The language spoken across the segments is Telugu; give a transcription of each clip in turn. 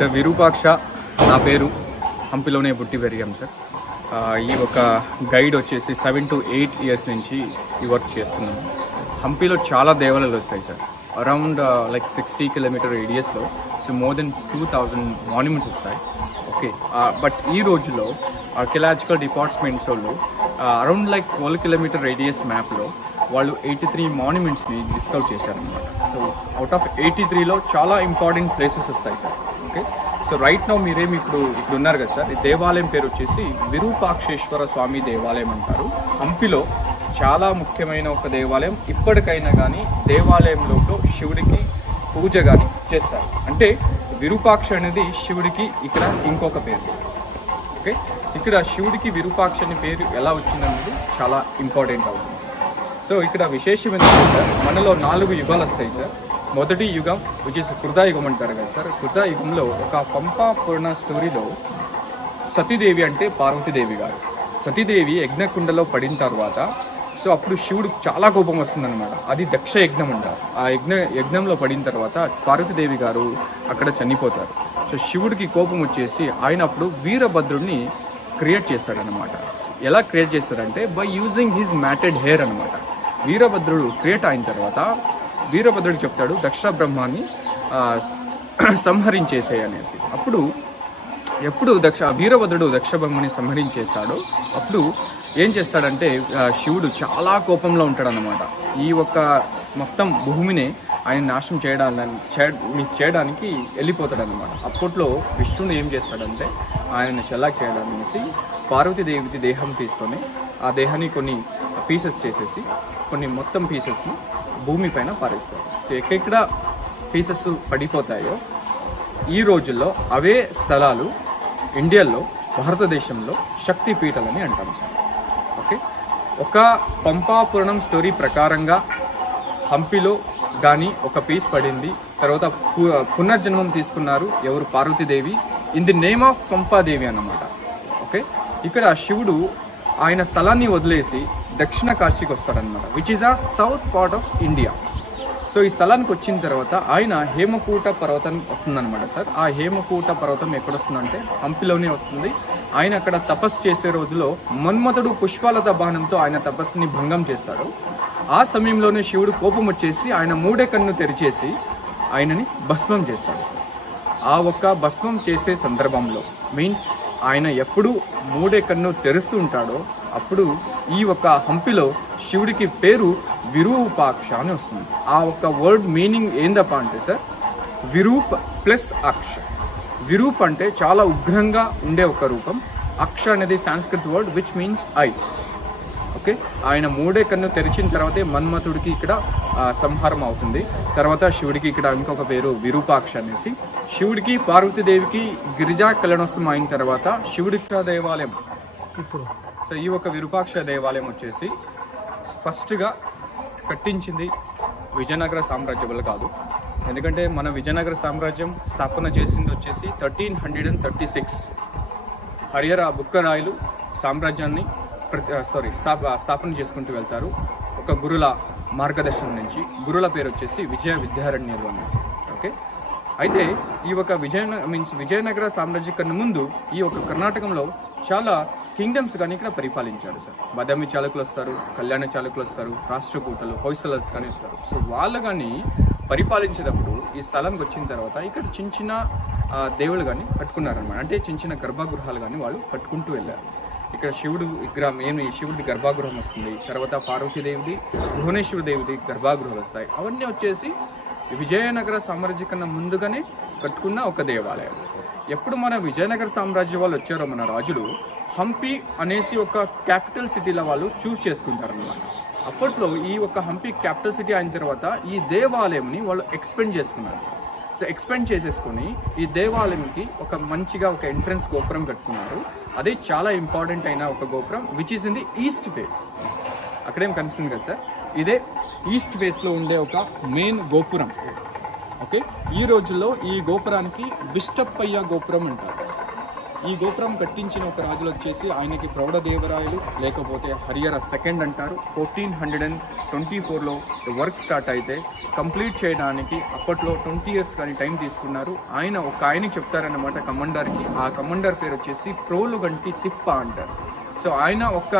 సార్ విరూపాక్ష నా పేరు. హంపిలోనే పుట్టి పెరిగాం సార్. ఈ ఒక గైడ్ వచ్చేసి 7 to 8 years నుంచి ఈ వర్క్ చేస్తున్నాము. హంపిలో చాలా దేవాలయాలు వస్తాయి సార్. అరౌండ్ లైక్ 60 kilometer రేడియస్లో సో మోర్ దెన్ 2000 మాన్యుమెంట్స్ వస్తాయి. ఓకే, బట్ ఈ రోజుల్లో ఆర్కియలాజికల్ డిపార్ట్మెంట్స్ వాళ్ళు అరౌండ్ లైక్ 12 kilometer రేడియస్ మ్యాప్లో వాళ్ళు 83 మాన్యుమెంట్స్ని డిస్కవర్ చేశారనమాట. సో అవుట్ ఆఫ్ 83లో చాలా ఇంపార్టెంట్ ప్లేసెస్ వస్తాయి sir. Okay, so right now మీరేమి ఇక్కడ ఉన్నారు కదా సార్. ఈ దేవాలయం పేరు వచ్చేసి విరూపాక్షేశ్వర స్వామి దేవాలయం అంటారు. హంపిలో చాలా ముఖ్యమైన ఒక దేవాలయం. ఇప్పటికైనా కానీ దేవాలయంలో శివుడికి పూజ కానీ చేస్తారు. అంటే విరూపాక్ష అనేది శివుడికి ఇక్కడ ఇంకొక పేరు. ఓకే, ఇక్కడ శివుడికి విరూపాక్ష అనే పేరు ఎలా వచ్చిందనేది చాలా ఇంపార్టెంట్ అవుతుంది. సో ఇక్కడ విశేషం ఏంటంటే సార్, మనలో 4 యుగాలు వస్తాయి సార్. మొదటి యుగం వచ్చేసి కృతాయుగం అంటారు కదా సార్. కృతాయుగంలో ఒక పంపా పురాణ స్టోరీలో సతీదేవి అంటే పార్వతీదేవి గారు, సతీదేవి యజ్ఞకుండలో పడిన తర్వాత సో అప్పుడు శివుడికి చాలా కోపం వస్తుందన్నమాట. అది దక్ష యజ్ఞం అంటారు. ఆ యజ్ఞంలో పడిన తర్వాత పార్వతీదేవి గారు అక్కడ చనిపోతారు. సో శివుడికి కోపం వచ్చేసి ఆయన అప్పుడు వీరభద్రుడిని క్రియేట్ చేస్తాడనమాట. ఎలా క్రియేట్ చేస్తాడంటే బై యూజింగ్ హిజ్ మ్యాటెడ్ హెయిర్ అనమాట. వీరభద్రుడు క్రియేట్ అయిన తర్వాత వీరభద్రుడు చెప్తాడు దక్ష బ్రహ్మాన్ని సంహరించేసేయి అనేసి. అప్పుడు ఎప్పుడు వీరభద్రుడు దక్ష బ్రహ్మని సంహరించేస్తాడో అప్పుడు ఏం చేస్తాడంటే శివుడు చాలా కోపంలో ఉంటాడనమాట. ఈ ఒక్క మొత్తం భూమిని ఆయన నాశనం చేయడానికి వెళ్ళిపోతాడనమాట. అప్పట్లో విష్ణుడు ఏం చేస్తాడంటే ఆయన చెల్లాకి చేయడానికి పార్వతీదేవి దేహం తీసుకొని ఆ దేహాన్ని కొన్ని పీసెస్ చేసేసి కొన్ని మొత్తం పీసెస్ని భూమిపైన పారేస్తారు. సో ఎక్కడ పీసెస్ పడిపోతాయో ఈ రోజుల్లో అవే స్థలాలు ఇండియాలో భారతదేశంలో శక్తి పీఠాలని అంటాం సార్. ఓకే, ఒక పంపా పురాణం స్టోరీ ప్రకారంగా హంపిలో కానీ ఒక పీస్ పడింది. తర్వాత పునర్జన్మం తీసుకున్నారు ఎవరు? Parvatidevi, in the name of Pampadevi అన్నమాట. ఓకే, ఇక్కడ శివుడు ఆయన స్థలాన్ని వదిలేసి దక్షిణ కాశీకి వస్తాడనమాట, విచ్ ఈజ్ ఆ south part of India. So ఈ స్థలానికి వచ్చిన తర్వాత ఆయన హేమకూట పర్వతం వస్తుందన్నమాట సార్. ఆ హేమకూట పర్వతం ఎక్కడొస్తుందంటే హంపిలోనే వస్తుంది. ఆయన అక్కడ తపస్సు చేసే రోజులో మన్మథుడు పుష్పాలత బాణంతో ఆయన తపస్సుని భంగం చేస్తాడు. ఆ సమయంలోనే శివుడు కోపం వచ్చేసి ఆయన మూడే కన్ను తెరిచేసి ఆయనని భస్మం చేస్తాడు సార్. ఆ ఒక్క భస్మం చేసే సందర్భంలో మీన్స్ ఆయన ఎప్పుడు మూడే కన్ను తెరుస్తూ ఉంటాడో అప్పుడు ఈ ఒక్క హంపిలో శివుడికి పేరు విరూపాక్ష అని వస్తుంది. ఆ ఒక్క వర్డ్ మీనింగ్ ఏందప్ప అంటే సార్ విరూప్ ప్లస్ అక్ష. విరూప్ అంటే చాలా ఉగ్రంగా ఉండే ఒక రూపం. అక్ష అనేది Sanskrit word which means ice. Okay, ఆయన మూడే కన్ను తెరిచిన తర్వాతే మన్మథుడికి ఇక్కడ సంహారం అవుతుంది. తర్వాత శివుడికి ఇక్కడ ఇంకొక పేరు విరూపాక్ష అనేసి. శివుడికి పార్వతీదేవికి గిరిజా కళ్యాణోత్సవం అయిన తర్వాత శివుడికి దేవాలయం ఇప్పుడు సో ఈ ఒక విరూపాక్ష దేవాలయం వచ్చేసి ఫస్ట్గా కట్టించింది విజయనగర సామ్రాజ్యం వల్ల కాదు. ఎందుకంటే మన విజయనగర సామ్రాజ్యం స్థాపన చేసింది వచ్చేసి 1336. హరియర బుక్కరాయలు సామ్రాజ్యాన్ని స్థాపన చేసుకుంటూ వెళ్తారు. ఒక గురుల మార్గదర్శనం నుంచి. గురుల పేరు వచ్చేసి విజయ విద్యారణ్యులు అనేసి. ఓకే, అయితే ఈ ఒక విజయనగర సామ్రాజ్యం కన్నా ముందు ఈ ఒక కర్ణాటకంలో చాలా కింగ్డమ్స్ కానీ ఇక్కడ పరిపాలించారు సార్. బదామి చాళుక్యులు వస్తారు, కళ్యాణ చాళుక్యులు వస్తారు, రాష్ట్రకూటలు, హొయసలర్స్ కానీ వస్తారు. సో వాళ్ళు కానీ పరిపాలించేటప్పుడు ఈ స్థలంకి వచ్చిన తర్వాత ఇక్కడ చిన్న చిన్న దేవుళ్ళు కానీ కట్టుకున్నారనమాట. అంటే చిన్న చిన్న గర్భగృహాలు కానీ వాళ్ళు కట్టుకుంటూ వెళ్ళారు. ఇక్కడ శివుడు విగ్రహం శివుడి గర్భాగృహం వస్తుంది. తర్వాత పార్వతీదేవిది, భువనేశ్వర దేవిది గర్భాగృహాలు వస్తాయి. అవన్నీ వచ్చేసి విజయనగర సామ్రాజ్యం కన్నా ముందుగానే కట్టుకున్న ఒక దేవాలయం. ఎప్పుడు మన విజయనగర సామ్రాజ్యం వాళ్ళు వచ్చారో మన రాజులు, హంపి అనేసి ఒక క్యాపిటల్ సిటీల వాళ్ళు చూస్ చేసుకుంటారు అన్నమాట. అప్పట్లో ఈ ఒక హంపి క్యాపిటల్ సిటీ అయిన తర్వాత ఈ దేవాలయంని వాళ్ళు ఎక్స్పెండ్ చేసుకున్నారు సార్. సో ఎక్స్పెండ్ చేసేసుకొని ఈ దేవాలయంకి ఒక మంచిగా ఒక ఎంట్రన్స్ గోపురం కట్టుకున్నారు. అది చాలా ఇంపార్టెంట్ అయిన ఒక గోపురం, which is in the east face. అక్కడేం కనిపిస్తుంది కదా సార్, ఇదే ఈస్ట్ ఫేస్లో ఉండే ఒక మెయిన్ గోపురం. ఓకే, ఈ రోజుల్లో ఈ గోపురానికి బిష్టప్పయ్య గోపురం అంటారు. ఈ గోపురం కట్టించిన ఒక రాజులు వచ్చేసి ఆయనకి ప్రౌఢదేవరాయలు లేకపోతే హరిహర సెకండ్ అంటారు. 1424లో వర్క్ స్టార్ట్ అయితే కంప్లీట్ చేయడానికి అప్పట్లో 20 years కానీ టైం తీసుకున్నారు. ఆయనకి చెప్తారన్నమాట కమాండర్కి. ఆ కమాండర్ పేరు వచ్చేసి ప్రోలుగంటి తిప్ప అంటారు. సో ఆయన ఒక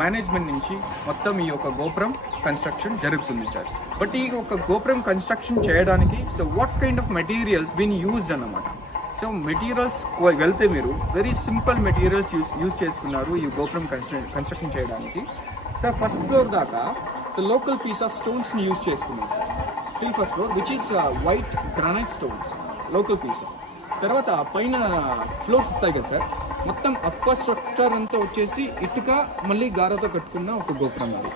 మేనేజ్మెంట్ నుంచి మొత్తం ఈ యొక్క గోపురం కన్స్ట్రక్షన్ జరుగుతుంది సార్. బట్ ఈ ఒక గోపురం కన్స్ట్రక్షన్ చేయడానికి so what kind of materials been used అన్నమాట. సో మెటీరియల్స్ వెళ్తే మీరు వెరీ సింపుల్ మెటీరియల్స్ యూజ్ చేసుకున్నారు ఈ గోపురం కన్స్ట్రక్షన్ చేయడానికి. సార్ ఫస్ట్ ఫ్లోర్ దాకా లోకల్ పీస్ ఆఫ్ స్టోన్స్ని యూజ్ చేసుకున్నాం sir. Till first floor which is white granite stones, local piece. తర్వాత పైన ఫ్లోర్స్ వస్తాయి కదా సార్, మొత్తం అప్పర్ స్ట్రక్చర్ అంతా వచ్చేసి ఇటుక మళ్ళీ గారతో కట్టుకున్న ఒక గోపురం అది.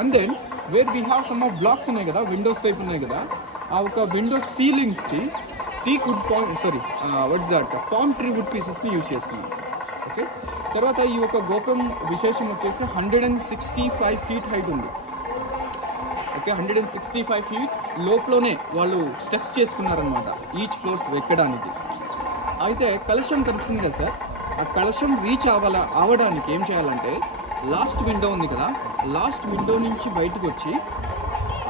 And then where we have some of blocks ఉన్నాయి కదా, విండోస్ టైప్ ఉన్నాయి కదా, ఆ ఒక విండోస్ సీలింగ్స్కి teak wood palm tree wood పీసెస్ని యూజ్ చేసుకున్నాం సార్. ఓకే, తర్వాత ఈ యొక్క గోపురం విశేషం వచ్చేసి 165 feet హైట్ ఉంది. ఓకే, 165 feet లోపలనే వాళ్ళు స్టెప్స్ చేసుకున్నారనమాట ఈచ్ ఫ్లోర్స్ ఎక్కడానికి. అయితే కలశం కనిపిస్తుంది కదా సార్, ఆ కలశం రీచ్ అవడానికి ఏం చేయాలంటే లాస్ట్ విండో ఉంది కదా, లాస్ట్ విండో నుంచి బయటకు వచ్చి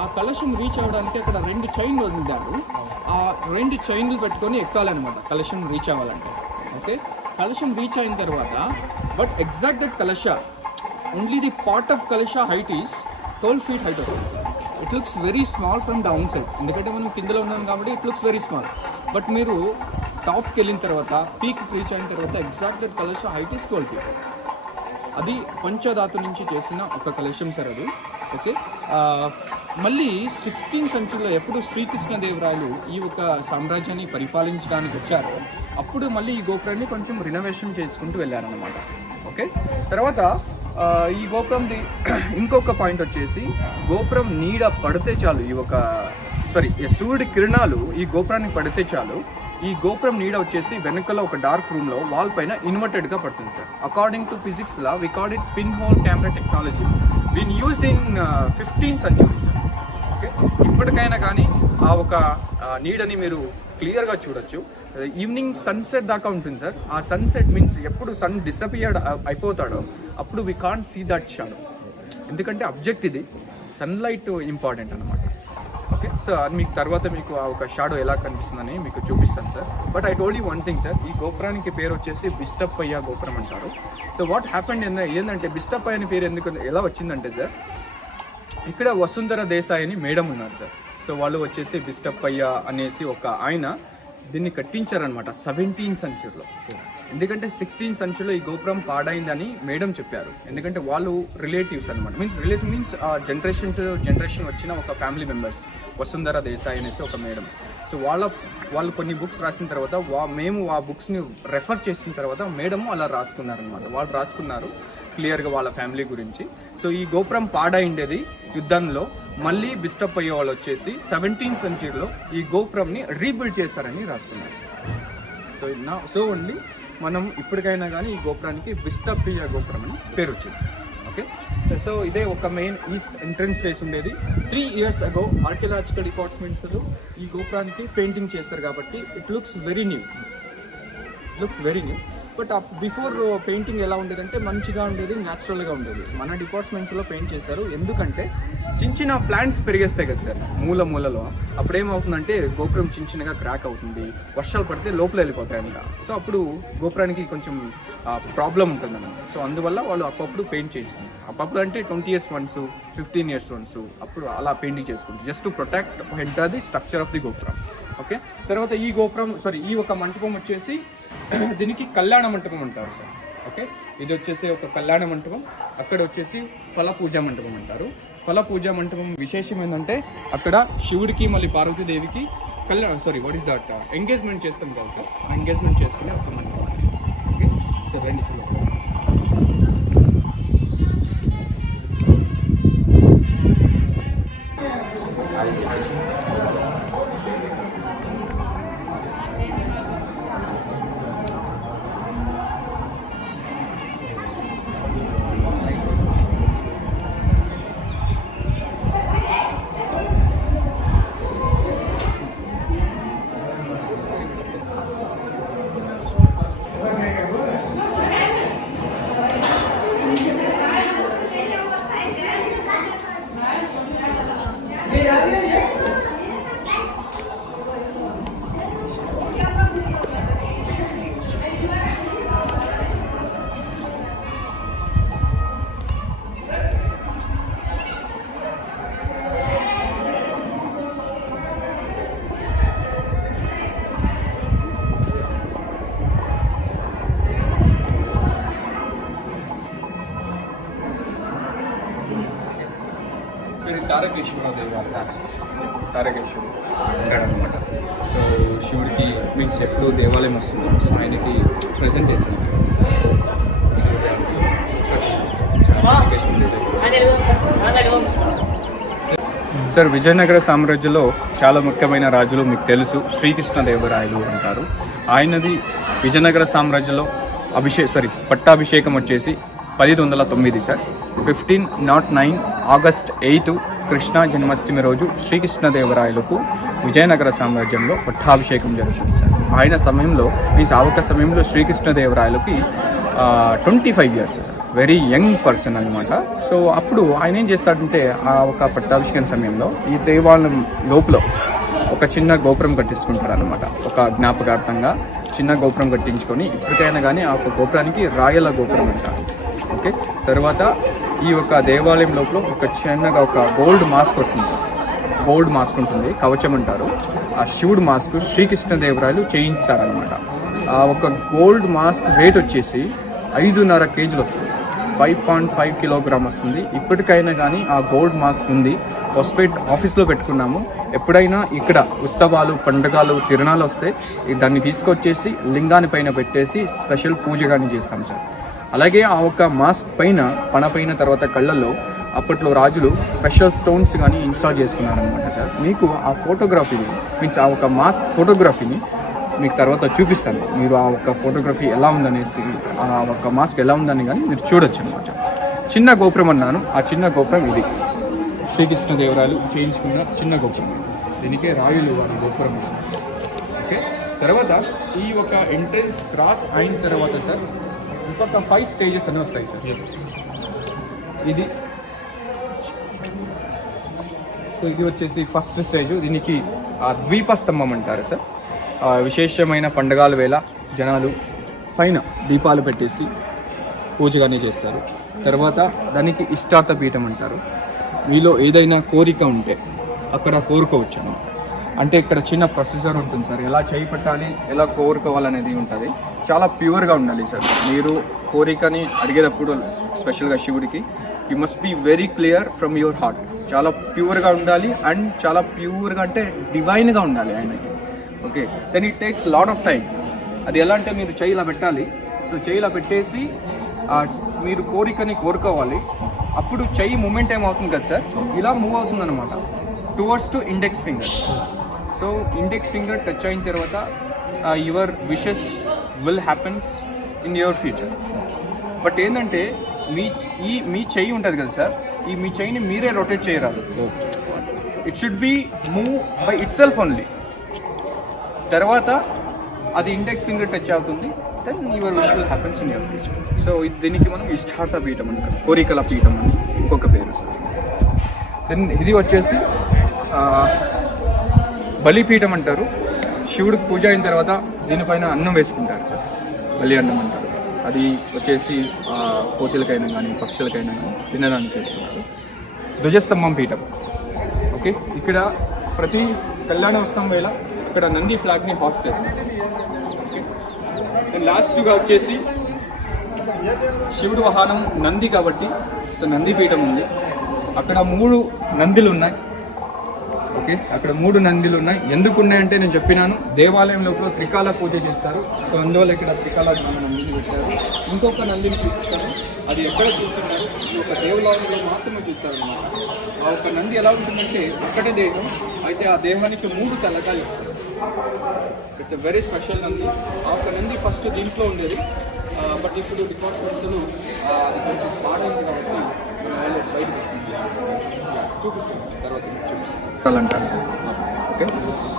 ఆ కలశం రీచ్ అవ్వడానికి అక్కడ 2 చైన్లు వదిలారు. ఆ 2 చైన్లు పెట్టుకొని ఎక్కాలన్నమాట కలశం రీచ్ అవ్వాలంటే. ఓకే, కలశం రీచ్ అయిన తర్వాత but exact that Kalash only the part of Kalash height is 12 feet height వస్తుంది. It looks very small from down side, ఎందుకంటే మనం కిందలో ఉన్నాం కాబట్టి it looks very small. But మీరు టాప్కి వెళ్ళిన తర్వాత పీక్ రీచ్ అయిన తర్వాత exact that Kalash height is 12 feet. అది పంచధాతు నుంచి చేసిన ఒక కలశం సార్ అది. ఓకే, మళ్ళీ 16th century ఎప్పుడు శ్రీకృష్ణదేవరాయలు ఈ ఒక సామ్రాజ్యాన్ని పరిపాలించడానికి వచ్చారో అప్పుడు మళ్ళీ ఈ గోపురాన్ని కొంచెం రినోవేషన్ చేసుకుంటూ వెళ్ళారనమాట. ఓకే, తర్వాత ఈ గోపురంది ఇంకొక పాయింట్ వచ్చేసి గోపురం నీడ పడితే చాలు, సూర్యుడి కిరణాలు ఈ గోపురానికి పడితే చాలు, ఈ గోపురం నీడ వచ్చేసి వెనకల ఒక డార్క్ రూమ్లో వాల్ పైన ఇన్వర్టెడ్గా పడుతుంది sir. According to physics law we call it pinhole camera technology been used in 15th century sir. Okay, ఇప్పటికైనా కానీ ఆ ఒక నీడని మీరు క్లియర్గా చూడొచ్చు. ఈవినింగ్ సన్సెట్ దాకా ఉంటుంది సార్. ఆ సన్సెట్ మీన్స్ ఎప్పుడు సన్ డిసపియర్డ్ అయిపోతాడో అప్పుడు we can't see that shadow, ఎందుకంటే అబ్జెక్ట్ ఇది, సన్లైట్ ఇంపార్టెంట్ అనమాట. ఓకే, సో అది మీకు తర్వాత మీకు ఆ ఒక షాడో ఎలా కనిపిస్తుందని మీకు చూపిస్తాను sir. But I told you one thing sir, ఈ గోపురానికి పేరు వచ్చేసి బిష్టప్పయ్య గోపురం అంటారు. సో వాట్ హ్యాపెండ్ ఏంటంటే బిష్టప్పయ్య అని పేరు ఎలా వచ్చిందంటే సార్, ఇక్కడ వసుంధర దేశాయ్ అని మేడం ఉన్నారు సార్. సో వాళ్ళు వచ్చేసి బిష్టప్పయ్య అనేసి ఒక ఆయన దీన్ని కట్టించారనమాట 17th century. ఎందుకంటే 16th century ఈ గోపురం పాడైందని మేడం చెప్పారు. ఎందుకంటే వాళ్ళు రిలేటివ్స్ అనమాట, relative means generation to generation వచ్చిన ఒక ఫ్యామిలీ మెంబర్స్, వసుంధర దేశాయ్ అనేసి ఒక మేడం. సో వాళ్ళు కొన్ని బుక్స్ రాసిన తర్వాత మేము ఆ బుక్స్ని రెఫర్ చేసిన తర్వాత మేడము అలా రాసుకున్నారనమాట. వాళ్ళు రాసుకున్నారు క్లియర్గా వాళ్ళ ఫ్యామిలీ గురించి. సో ఈ గోపురం పాడైండేది యుద్ధంలో, మళ్ళీ బిష్టప్పయ్య వాళ్ళు వచ్చేసి 17th century ఈ గోపురంని రీబిల్డ్ చేశారని రాసుకున్నారు సార్. సో ఓన్లీ మనం ఇప్పటికైనా కానీ ఈ గోపురానికి బిష్టప్పయ్య గోపురం అని పేరు వచ్చింది. ఓకే, సో ఇదే ఒక మెయిన్ ఈస్ట్ ఎంట్రన్స్ ఫేస్ ఉండేది. 3 years ago ఆర్కియలాజికల్ డిపార్ట్మెంట్స్ ఈ గోపురానికి పెయింటింగ్ చేస్తారు కాబట్టి it looks very new. But before painting ఎలా ఉండేదంటే మంచిగా ఉండేది, న్యాచురల్గా ఉండేది. మన డిపార్ట్మెంట్స్లో పెయింట్ చేశారు, ఎందుకంటే చిన్న ప్లాంట్స్ పెరిగేస్తాయి కదా సార్ మూలలో. అప్పుడు ఏమవుతుందంటే గోపురం చిన్నగా క్రాక్ అవుతుంది, వర్షాలు పడితే లోపల వెళ్ళిపోతాయంట. సో అప్పుడు గోపురానికి కొంచెం ప్రాబ్లం ఉంటుందన్నమాట. సో అందువల్ల వాళ్ళు అప్పుడప్పుడు పెయింట్ చేస్తుంది. అప్పుడప్పుడు అంటే 20 years once, 15 years once అప్పుడు అలా పెయింటింగ్ చేసుకుంటారు, just to protect enter the structure of the గోపురం. ఓకే, తర్వాత ఈ ఒక మంటపం వచ్చేసి దీనికి కళ్యాణ మంటపం అంటారు సార్. ఓకే, ఇది వచ్చేసి ఒక కళ్యాణ మంటపం, అక్కడ వచ్చేసి ఫల పూజా మంటపం అంటారు. ఫల పూజా మంటపం విశేషం ఏంటంటే అక్కడ శివుడికి మళ్ళీ పార్వతీదేవికి sorry what is that engagement చేస్తాం కదా సార్, ఎంగేజ్మెంట్ చేసుకుని అప్పుడు మనం ఓకే సార్ రండి సార్. తారకేశ్వర దేవాలయం, తారకేశ్వరుడు ఉంటాడనమాట. సో శివుడికి మీన్స్ ఎప్పుడు దేవాలయం వస్తుంది, సో ఆయనకి ప్రజెంట్ చేస్తాం. సార్ విజయనగర సామ్రాజ్యంలో చాలా ముఖ్యమైన రాజులు మీకు తెలుసు, శ్రీకృష్ణదేవరాయలు అంటారు. ఆయనది విజయనగర సామ్రాజ్యంలో పట్టాభిషేకం వచ్చేసి 1109 సార్. 1509 ఆగస్ట్ 8 కృష్ణ జన్మాష్టమి రోజు శ్రీకృష్ణదేవరాయలకు విజయనగర సామ్రాజ్యంలో పట్టాభిషేకం జరుగుతుంది సార్. ఆయన సమయంలో సమయంలో శ్రీకృష్ణదేవరాయలకి 25 years sir, very young person అనమాట. సో అప్పుడు ఆయన ఏం చేస్తాడంటే ఆ ఒక పట్టాభిషేకం సమయంలో ఈ దేవాలయం లోపల ఒక చిన్న గోపురం కట్టించుకుంటాడు అనమాట. ఒక జ్ఞాపకార్థంగా చిన్న గోపురం కట్టించుకొని ఇప్పటికైనా కానీ ఆ ఒక గోపురానికి రాయల గోపురం అంటారు. ఓకే, తర్వాత ఈ ఒక దేవాలయం లోపల ఒక చిన్నగా ఒక గోల్డ్ మాస్క్ వస్తుంది, గోల్డ్ మాస్క్ ఉంటుంది, కవచం అంటారు. ఆ శివుడు మాస్క్ శ్రీకృష్ణదేవరాయలు చేయించారనమాట. ఆ ఒక గోల్డ్ మాస్క్ వెయిట్ వచ్చేసి 5.5 kg వస్తుంది, 5.5 kilogram వస్తుంది. ఇప్పటికైనా కానీ ఆ గోల్డ్ మాస్క్ ఉంది, హొస్పేట్ ఆఫీస్లో పెట్టుకున్నాము. ఎప్పుడైనా ఇక్కడ ఉత్సవాలు, పండుగలు, తిరణాలు వస్తే దాన్ని తీసుకొచ్చేసి లింగాని పైన పెట్టేసి స్పెషల్ పూజ కానీ చేస్తాం సార్. అలాగే ఆ ఒక మాస్క్ పైన పైన తర్వాత కళ్ళల్లో అప్పట్లో రాజులు స్పెషల్ స్టోన్స్ కానీ ఇన్స్టాల్ చేసుకున్నారనమాట సార్. మీకు ఆ ఫోటోగ్రఫీని మీన్స్ ఆ ఒక మాస్క్ ఫోటోగ్రఫీని మీకు తర్వాత చూపిస్తాను. మీరు ఆ ఒక ఫోటోగ్రఫీ ఎలా ఉందనేసి, ఆ ఒక మాస్క్ ఎలా ఉందని కానీ మీరు చూడొచ్చు అనమాట. చిన్న గోపురం అన్నాను, ఆ చిన్న గోపురం ఇది శ్రీకృష్ణదేవరాయలు చేయించుకున్న చిన్న గోపురం. దీనికే రాయులు వారి గోపురం. ఓకే, తర్వాత ఈ ఒక ఎంట్రన్స్ క్రాస్ అయిన తర్వాత సార్ ఇంకొక 5 stages అని వస్తాయి సార్. ఇది వచ్చేసి ఫస్ట్ స్టేజ్. దీనికి ద్వీపస్తంభం అంటారు సార్. విశేషమైన పండగల వేళ జనాలు పైన దీపాలు పెట్టేసి పూజగానే చేస్తారు. తర్వాత దానికి ఇష్టార్థ పీఠం అంటారు. మీలో ఏదైనా కోరిక ఉంటే అక్కడ కోరుకోవచ్చు. అంటే ఇక్కడ చిన్న ప్రొసీజర్ ఉంటుంది సార్, ఎలా చేయి పెట్టాలి, ఎలా కోరుకోవాలనేది ఉంటుంది. చాలా ప్యూర్గా ఉండాలి సార్. మీరు కోరికని అడిగేటప్పుడు స్పెషల్గా శివుడికి you must be very clear from your heart. చాలా ప్యూర్గా ఉండాలి అండ్ చాలా ప్యూర్గా అంటే డివైన్గా ఉండాలి ఆయనకి. Okay, then it takes lot of time. అది ఎలా అంటే మీరు చేయి ఇలా పెట్టాలి. సో చేయి ఇలా పెట్టేసి మీరు కోరికని కోరుకోవాలి. అప్పుడు చెయ్యి మూమెంట్ ఏమవుతుంది కదా సార్, ఇలా మూవ్ అవుతుంది అనమాట towards to index finger. So index finger touch అయిన తర్వాత your wishes will happens in your future. But ఏంటంటే మీ చెయ్యి ఉంటుంది కదా సార్, మీ చెయ్యిని మీరే రొటేట్ చేయరాదు. It should be move by itself only. తర్వాత అది ఇండెక్స్ ఫింగర్ టచ్ అవుతుంది, then your wish will happens in your future. So దీనికి మనం ఇష్టార్థ పీఠం అంటాం, కోరికల పీఠం అని ఇంకొక పేరు సార్. దెన్ ఇది వచ్చేసి బలిపీఠం అంటారు. శివుడికి పూజ అయిన తర్వాత దీనిపైన అన్నం వేసుకుంటారు సార్, బలి అన్నం అంటారు. అది వచ్చేసి కోతులకైనా కానీ పక్షులకైనా కానీ తినడానికి వేసుకుంటారు. ధ్వజస్తంభం పీఠం. ఓకే, ఇక్కడ ప్రతి కళ్యాణోత్సవం వేళ ఇక్కడ నంది ఫ్లాగ్ని హాస్ట్ చేస్తారు. ఓకే, లాస్ట్గా వచ్చేసి శివుడు వాహనం నంది కాబట్టి సో నంది పీఠం ఉంది. అక్కడ 3 నందులు ఉన్నాయి. ఓకే, అక్కడ 3 నందులు ఉన్నాయి. ఎందుకు ఉన్నాయంటే నేను చెప్పినాను, దేవాలయం లోపల త్రికాల పూజ చేస్తారు. సో అందువల్ల ఇక్కడ త్రికాల నందిని పెట్టారు. ఇంకొక నందిని చూపిస్తారు, అది ఎక్కడ చూస్తున్నారు, ఈ ఒక దేవాలయంలో మాత్రమే చూస్తారు అన్నమాట. ఆ ఒక నంది ఎలా ఉంటుందంటే ఒక్కటే దేహం, అయితే ఆ దేహానికి 3 తలకాయలు వస్తాయి. It's a very special Nandi. ఆ ఒక నంది ఫస్ట్ దీంట్లో ఉండేది, బట్ ఇప్పుడు డిపార్ట్మెంట్స్లు అది కొంచెం పాడైంది కాబట్టి బయటకు చూపిస్తాను, తర్వాత చూపిస్తాను అంటారు సార్. ఓకే,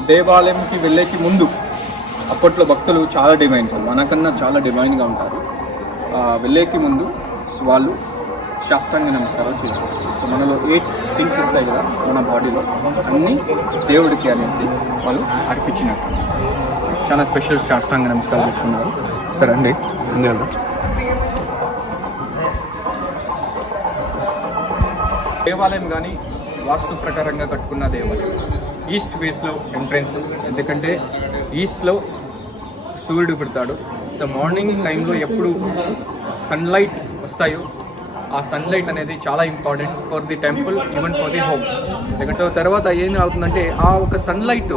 దేవాలయంకి వెళ్ళేకి ముందు అప్పట్లో భక్తులు చాలా డివైన్ సార్, మనకన్నా చాలా డివైన్గా ఉంటారు. వెళ్ళేకి ముందు వాళ్ళు శాస్త్రాంగ నమస్కారాలు చేస్తారు. సో మనలో 8 థింగ్స్ వస్తాయి కదా మన బాడీలో, అన్నీ దేవుడికి అనేసి వాళ్ళు అర్పించినట్టు చాలా స్పెషల్ శాస్త్రాంగ నమస్కారాలు పెట్టుకున్నారు. సరే అండి, దేవాలయం కానీ వాస్తు ప్రకారంగా కట్టుకున్న దేవాలయం ఈస్ట్ ఫేస్లో ఎంట్రెన్స్, ఎందుకంటే ఈస్ట్లో సూర్యుడు పుడతాడు. సో మార్నింగ్ టైంలో ఎప్పుడు సన్లైట్ వస్తాయో ఆ సన్లైట్ అనేది చాలా important for the temple, even for the homes. ఎందుకంటే తర్వాత ఏం అవుతుందంటే ఆ ఒక సన్లైట్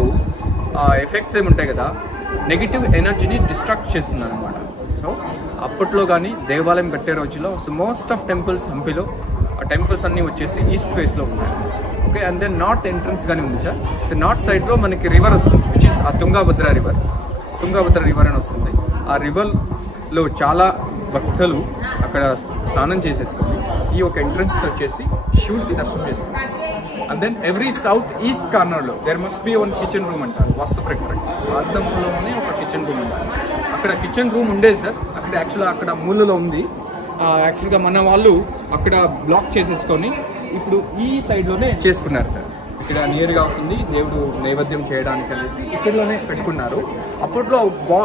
ఎఫెక్ట్స్ ఏమి ఉంటాయి కదా, నెగిటివ్ ఎనర్జీని డిస్ట్రాక్ట్ చేస్తుంది అనమాట. సో అప్పట్లో కానీ దేవాలయం కట్టే రోజుల్లో సో మోస్ట్ ఆఫ్ టెంపుల్స్ హంపిలో ఆ టెంపుల్స్ అన్నీ వచ్చేసి ఈస్ట్ ఫేస్లో ఉన్నాయి. Okay, and then north entrance కానీ ఉంది సార్. నార్త్ సైడ్లో మనకి రివర్ వస్తుంది, విచ్ ఇస్ ఆ తుంగభద్ర రివర్ అని వస్తుంది. ఆ రివర్లో చాలా భక్తులు అక్కడ స్నానం చేసేసుకొని ఈ ఒక ఎంట్రన్స్ వచ్చేసి శివుడికి దర్శనం చేసుకుంటారు. And then every south east కార్నర్లో there must be one kitchen room అంటారు వాస్తు ప్రకారం. అద్దంలోనే ఒక కిచెన్ రూమ్ అంటారు. అక్కడ కిచెన్ రూమ్ ఉండేది సార్, యాక్చువల్గా అక్కడ మూలలో ఉంది. యాక్చువల్గా మన వాళ్ళు అక్కడ బ్లాక్ చేసేసుకొని ఇప్పుడు ఈ సైడ్లోనే చేసుకున్నారు సార్. ఇక్కడ నియర్గా అవుతుంది దేవుడు నైవేద్యం చేయడానికి అనేసి ఇక్కడలోనే పెట్టుకున్నారు. అప్పట్లో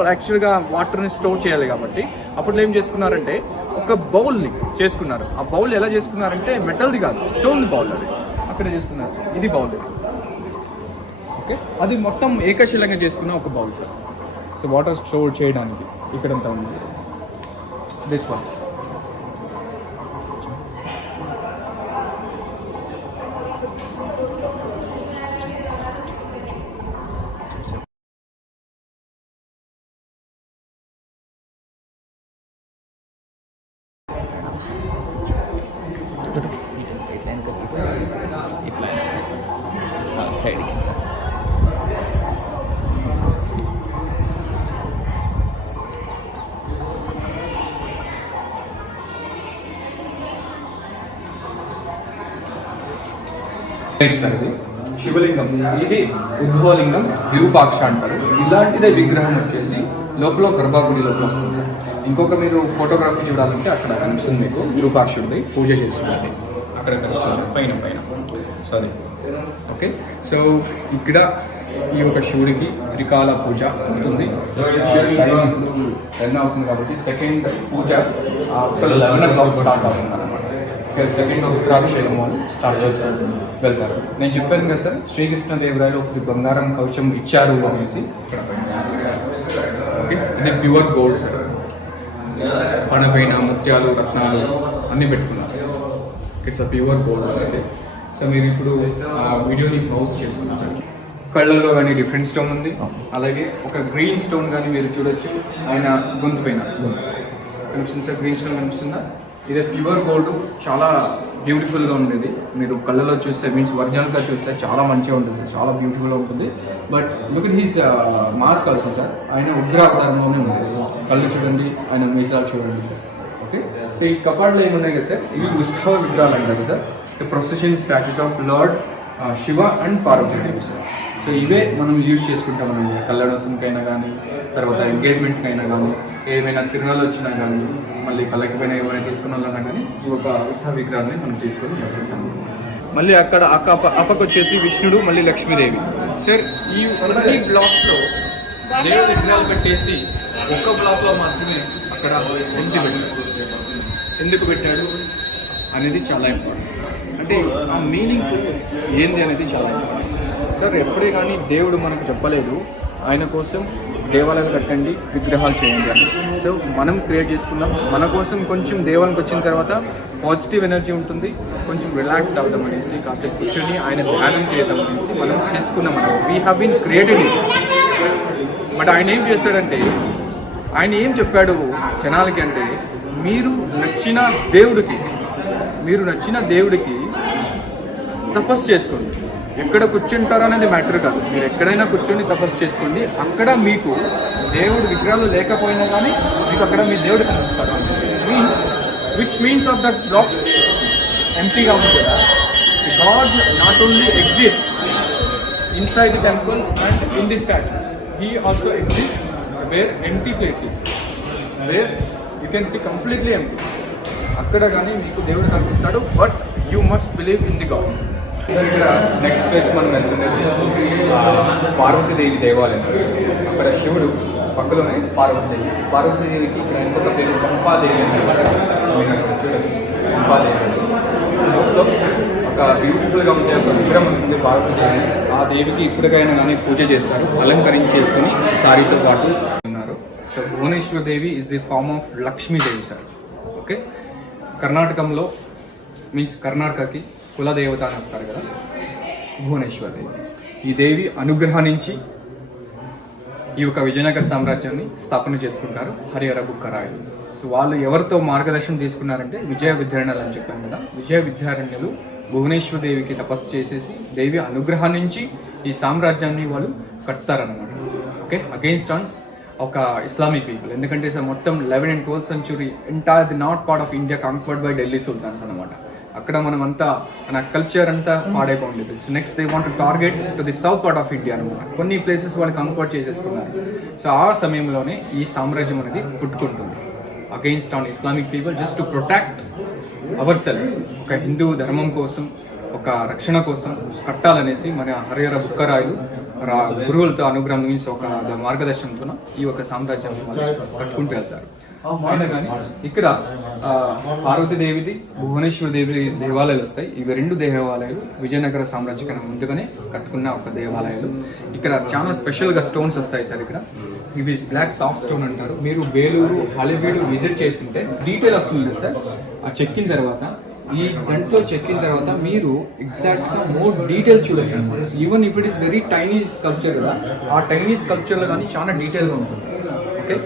యాక్చువల్గా వాటర్ని స్టోర్ చేయాలి కాబట్టి అప్పట్లో ఏం చేసుకున్నారంటే ఒక బౌల్ని చేసుకున్నారు. ఆ బౌల్ ఎలా చేసుకున్నారంటే మెటల్ది కాదు, స్టోన్ బౌల్ అది అక్కడ చేసుకున్నారు సార్. ఇది బౌల్, ఓకే, అది మొత్తం ఏకశిలంగా చేసుకున్న ఒక bowl sir. So water store చేయడానికి ఇక్కడంతా ఉంది. దిస్ వన్ ఇట్లా సైడ్కి శివలింగం, ఇది ఉద్భవలింగం, విరూపాక్ష అంటారు. ఇలాంటిదే విగ్రహం వచ్చేసి లోపల గర్భాగుడి లోపల వస్తుంది సార్. ఇంకొక మీరు ఫోటోగ్రఫీ చూడాలంటే అక్కడ కనిపిస్తుంది మీకు, విరూపాక్షుడి పూజ చేసుకున్నది అక్కడ కనిపిస్తుంది పైన. Sorry, okay. సో ఇక్కడ ఈ ఒక శివుడికి త్రికాల పూజ అవుతుంది. టైం 10 అవుతుంది కాబట్టి సెకండ్ పూజ ఆఫ్టర్ 11 o'clock స్టార్ట్ అవుతుంది అనమాట. సెకండ్ రుద్రాభిషేకం వాళ్ళు స్టార్ట్ చేసుకొని వెళ్తారు. నేను చెప్పాను కదా సార్, శ్రీకృష్ణదేవరాయలు ఒకటి బంగారం కవచం ఇచ్చారు అనేసి. ఓకే, ఇది ప్యూర్ గోల్డ్ సార్. పడపైన ముత్యాలు, రత్నాలు అన్నీ పెట్టుకున్నారు. ఇట్స్ అ ప్యూర్ గోల్డ్ అనేది. సో మీరు ఇప్పుడు ఆ వీడియోని పౌజ్ చేసుకున్నారు సార్. కళ్ళల్లో కానీ డిఫరెంట్ స్టోన్ ఉంది, అలాగే ఒక గ్రీన్ స్టోన్ కానీ మీరు చూడొచ్చు. ఆయన గొంతు పైన కనిపిస్తుంది సార్, గ్రీన్ స్టోన్ కనిపిస్తుందా? ఇదే ప్యూర్ గోల్డ్, చాలా బ్యూటిఫుల్గా ఉండేది. మీరు కళ్ళలో చూస్తే మీన్స్ ఒరిజినల్గా చూస్తే చాలా మంచిగా ఉంటుంది సార్, చాలా బ్యూటిఫుల్గా ఉంటుంది. But look at his mask also sir. ఆయన ఉగ్రావతారంలోనే ఉండేది. కళ్ళు చూడండి, ఆయన మీసాలు చూడండి సార్. ఓకే, సో ఈ కపాట్లో ఏమున్నాయి కదా సార్, ఇవి ఉత్సవ విగ్రహాలు అంటారు sir. Procession statues of lord Shiva and Parvatidevi sir. So ఇవే మనం యూజ్ చేసుకుంటాం. మనం కళ్యాణోత్సవంకైనా కానీ, తర్వాత ఎంగేజ్మెంట్కైనా కానీ, ఏమైనా తిరునాళ్ళు వచ్చినా కానీ, మళ్ళీ కళ్ళకి పైన ఏమైనా తీసుకున్న వాళ్ళన్నా కానీ ఈ ఒక ఉత్సవ విగ్రహాన్ని మనం తీసుకొని పెట్టుకుంటాము. మళ్ళీ అక్కడ అప్పకు వచ్చేసి విష్ణుడు, మళ్ళీ లక్ష్మీదేవి సార్. ఈ ప్రతి బ్లాక్లో దేవుడి విగ్రహాలు పెట్టేసి ఒక్క బ్లాక్లో మాత్రమే అక్కడ ఎంటి పెట్టారు. ఎందుకు పెట్టాడు అనేది చాలా ఇంపార్టెంట్. అంటే ఆ మీనింగ్ ఏంది అనేది చాలా ఇంపార్టెంట్ సార్. ఎప్పుడే కానీ దేవుడు మనకు చెప్పలేదు ఆయన కోసం దేవాలయం కట్టండి, విగ్రహాలు చేయండి అని. సో మనం క్రియేట్ చేసుకున్నాం. మన కోసం కొంచెం దేవాలయంకి వచ్చిన తర్వాత పాజిటివ్ ఎనర్జీ ఉంటుంది. కొంచెం రిలాక్స్ అవుదాం అనేసి కాసేపు కూర్చొని ఆయన ధ్యానం చేద్దాం అనేసి మనం చేసుకున్నాం అన్నమాట. We have been created it. But ఆయన ఏం చేశాడంటే, ఆయన ఏం చెప్పాడు జనాలకి అంటే, మీరు నచ్చిన దేవుడికి తపస్సు చేసుకోండి. ఎక్కడ కూర్చుంటారో అనేది మ్యాటర్ కాదు. మీరు ఎక్కడైనా కూర్చొని తపస్సు చేసుకోండి. అక్కడ మీకు దేవుడు విగ్రహాలు లేకపోయినా కానీ మీకు అక్కడ మీ దేవుడు కనిపిస్తారు. Which means of that block ఎంటీగా ఉంటుంది. God not only exist inside the temple and in the statues, he also exist where empty places, where you can see completely empty. అక్కడ కానీ మీకు దేవుడు కనిపిస్తాడు. But you must believe in the God. ఇక్కడ నెక్స్ట్ ప్లేస్ మనం వెళ్తున్నది పార్వతీదేవి దేవాలయం. అక్కడ శివుడు పక్కలోనే పార్వతీదేవికి ఇక్కడ ఇంకొక పేరు పంపాదేవి అన్నమాట. చూడండి, పంపాదేవి ఒక బ్యూటిఫుల్గా ఉండే ఒక విగ్రహం వస్తుంది పార్వతీదేవి. ఆ దేవికి ఇప్పటికైనా కానీ పూజ చేస్తారు, అలంకరించేసుకుని సారీతో పాటు ఉన్నారు. So Bhuvaneshwar Devi is the form of Lakshmidevi sir. Okay, కర్ణాటకంలో మీన్స్ కర్ణాటకకి కులదేవత అని వస్తారు కదా, భువనేశ్వర్ దేవి. ఈ దేవి అనుగ్రహించి ఈ యొక్క విజయనగర సామ్రాజ్యాన్ని స్థాపన చేసుకుంటారు హరిహర బుక్కరాయలు. సో వాళ్ళు ఎవరితో మార్గదర్శనం తీసుకున్నారంటే విజయ విద్యారణ్యులు అని చెప్పాను కదా. విజయ విద్యారణ్యులు భువనేశ్వర్ దేవికి తపస్సు చేసేసి దేవి అనుగ్రహించి ఈ సామ్రాజ్యాన్ని వాళ్ళు కట్టారనమాట. ఓకే, అగెయిన్స్ట్ ఆన్ ఒక ఇస్లామిక్ పీపుల్. ఎందుకంటే సార్ మొత్తం 11th and 12th century entire the north part of India conquered by Delhi sultans అనమాట. అక్కడ మనం అంతా మన కల్చర్ అంతా పాడైపోయింది. So next they want to target to the south part of India అనమాట. కొన్ని ప్లేసెస్ వాళ్ళు కంక్వర్ట్ చేసేసుకున్నారు. సో ఆ సమయంలోనే ఈ సామ్రాజ్యం అనేది పుట్టుకుంటుంది against on Islamic people, just to protect our self. ఒక హిందూ ధర్మం కోసం, ఒక రక్షణ కోసం కట్టాలనేసి మన హరిహర బుక్కరాయలు గురువులతో అనుగ్రహం నుంచి ఒక మార్గదర్శనంతో ఈ ఒక సామ్రాజ్యాన్ని కట్టుకుంటూ వెళ్తారు. అయినా కానీ ఇక్కడ పార్వతీదేవిది, భువనేశ్వర దేవి దేవాలయాలు వస్తాయి. ఇవి రెండు దేవాలయాలు విజయనగర సామ్రాజ్యం కన్నా ముందుగానే కట్టుకున్న ఒక దేవాలయాలు. ఇక్కడ చాలా స్పెషల్గా స్టోన్స్ వస్తాయి సార్. ఇక్కడ ఇవి బ్లాక్ సాఫ్ట్ స్టోన్ అంటారు. మీరు బేలూరు, హళేబీడు విజిట్ చేస్తుంటే డీటెయిల్ వస్తుంది సార్. ఆ చెక్కిన తర్వాత, ఈ గంటలో చెక్కిన తర్వాత మీరు ఎగ్జాక్ట్గా మోర్ డీటెయిల్ చూడొచ్చు. Even if it is very tiny sculpture కదా, ఆ టైనీ స్కల్ప్చర్లో కానీ చాలా డీటెయిల్గా ఉంటుంది. ఓకే,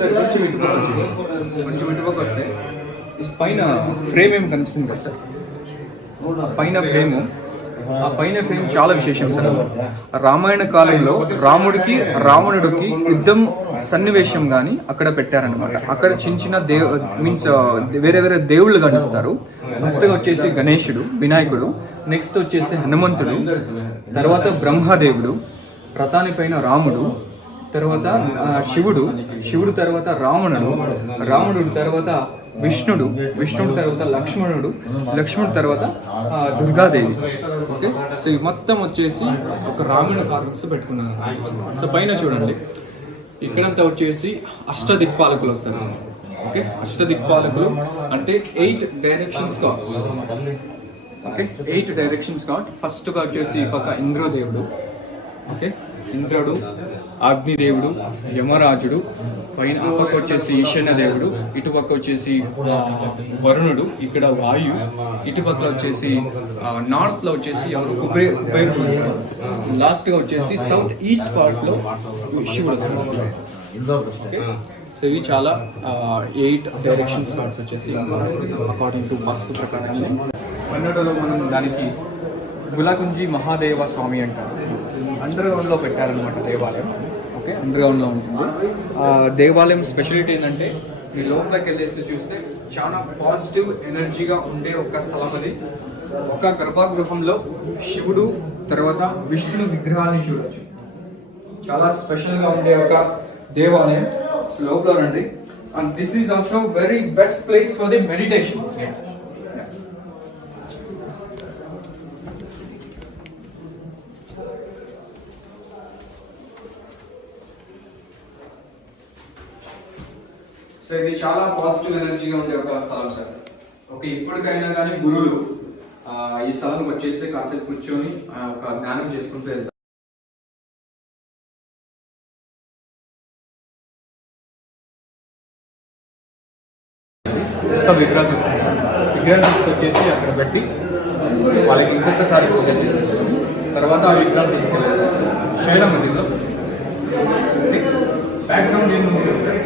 సార్ కొంచెం ఇటుపక్క వస్తే పైన ఫ్రేమ్ ఏం కనిపిస్తుంది కదా సార్. పైన ఫ్రేమ్, ఆ పైన ఫ్రేమ్ చాలా విశేషం సార్. రామాయణ కాలంలో రాముడికి రావణుడికి యుద్ధం సన్నివేశం కానీ అక్కడ పెట్టారనమాట. అక్కడ చిన్న చిన్న మీన్స్ వేరే వేరే దేవుళ్ళు కనిపిస్తారు. ఫస్ట్గా వచ్చేసి గణేశుడు, వినాయకుడు, నెక్స్ట్ వచ్చేసి హనుమంతుడు, తర్వాత బ్రహ్మదేవుడు, రథాని పైన రాముడు, తర్వాత శివుడు తర్వాత రావణుడు తర్వాత విష్ణుడు తర్వాత లక్ష్మణుడు తర్వాత దుర్గాదేవి. ఓకే, సో ఈ మొత్తం వచ్చేసి ఒక రామాయణ కార్వింగ్స్ పెట్టుకున్నారు. సో పైన చూడండి, ఇక్కడంతా వచ్చేసి అష్టదిక్పాలకులు వస్తారు. ఓకే, అష్టదిక్పాలకులు అంటే 8 directions gods. Okay, 8 directions god. ఫస్ట్గా వచ్చేసి ఒక ఇంద్రదేవుడు. ఓకే, ఇంద్రుడు, అగ్నిదేవుడు, యమరాజుడు, పైన పక్క వచ్చేసి ఈశాన్య దేవుడు, ఇటుపక్క వచ్చేసి వరుణుడు, ఇక్కడ వాయు, ఇటుపక్క వచ్చేసి నార్త్ లో వచ్చేసి ఎవరు కుబేరుడు, లాస్ట్ గా వచ్చేసి సౌత్ ఈస్ట్ పార్ట్ లో శివుడు వస్తాడు. సో ఇవి చాలా 8 డైరెక్షన్స్ కార్డ్స్ వచ్చేసి అకార్డింగ్ టు వాస్తు ప్రకారం. కన్నడలో మనం దానికి గులగుంజి మహాదేవ స్వామి అంటారు. అండర్ గ్రౌండ్ లో పెట్టారనమాట దేవాలయం. ఓకే, అండర్ గ్రౌండ్ లో ఉంటుంది. దేవాలయం స్పెషాలిటీ ఏంటంటే మీరు లోపలికి వెళ్ళేసి చూస్తే చాలా పాజిటివ్ ఎనర్జీగా ఉండే ఒక స్థలం అది. ఒక గర్భగృహంలో శివుడు తర్వాత విష్ణు విగ్రహాన్ని చూడొచ్చు. చాలా స్పెషల్ గా ఉండే ఒక దేవాలయం. లోపల రండి. And this is also very best place for the meditation. So ఇది చాలా పాజిటివ్ ఎనర్జీగా ఉండే ఒక స్థలం సార్. ఓకే, ఇప్పటికైనా కానీ గురువులు ఈ స్థలం వచ్చేసి కాసేపు కూర్చొని ఒక జ్ఞానం చేసుకుంటూ వెళ్తారు. ప్రస్తుతం విగ్రహాలు తీసుకుంటారు. విగ్రహాలు తీసుకొచ్చేసి అక్కడ పెట్టి వాళ్ళకి ఇంకొకసారి పూజ చేసేసారు. తర్వాత ఆ విగ్రహం తీసుకెళ్ళేసి శైలం నదిలో బ్యాక్గ్రౌండ్ ఏమి ఉంటుంది సార్,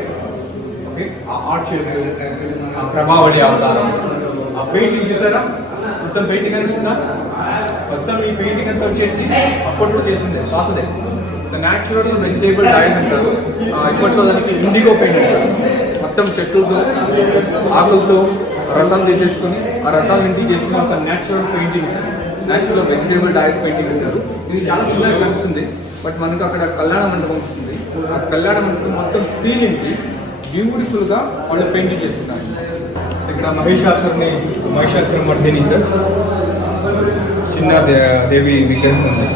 ఓకే, ఆ ఆర్ట్ చేసి ఆ ప్రభావడి అవతారం, ఆ పెయింటింగ్ చూసారా, మొత్తం పెయింటింగ్ అనిపిస్తుందా? మొత్తం ఈ పెయింటింగ్ అంతా వచ్చేసి అప్పట్లో చేసిందే, పాతదే. న్యాచురల్ వెజిటేబుల్ డైస్ అంటారు. ఇప్పట్లో దానికి ఇండిగో పెయింట్ అంటారు. మొత్తం చెట్లతో ఆకులతో రసం తీసేసుకుని ఆ రసాలు ఇంటికి చేసిన ఒక natural paintings, natural vegetable dyes painting అంటారు. ఇది చాలా చిన్నగా కనిపిస్తుంది, బట్ మనకు అక్కడ కళ్యాణ మండపం వస్తుంది. ఆ కళ్యాణ మండపం మొత్తం సీలింగ్కి బ్యూటిఫుల్గా వాళ్ళు పెయింటింగ్ చేస్తున్నారు. ఇక్కడ మహిషాసుర మర్దిని సార్, చిన్న దేవి విగ్రహం ఉంది.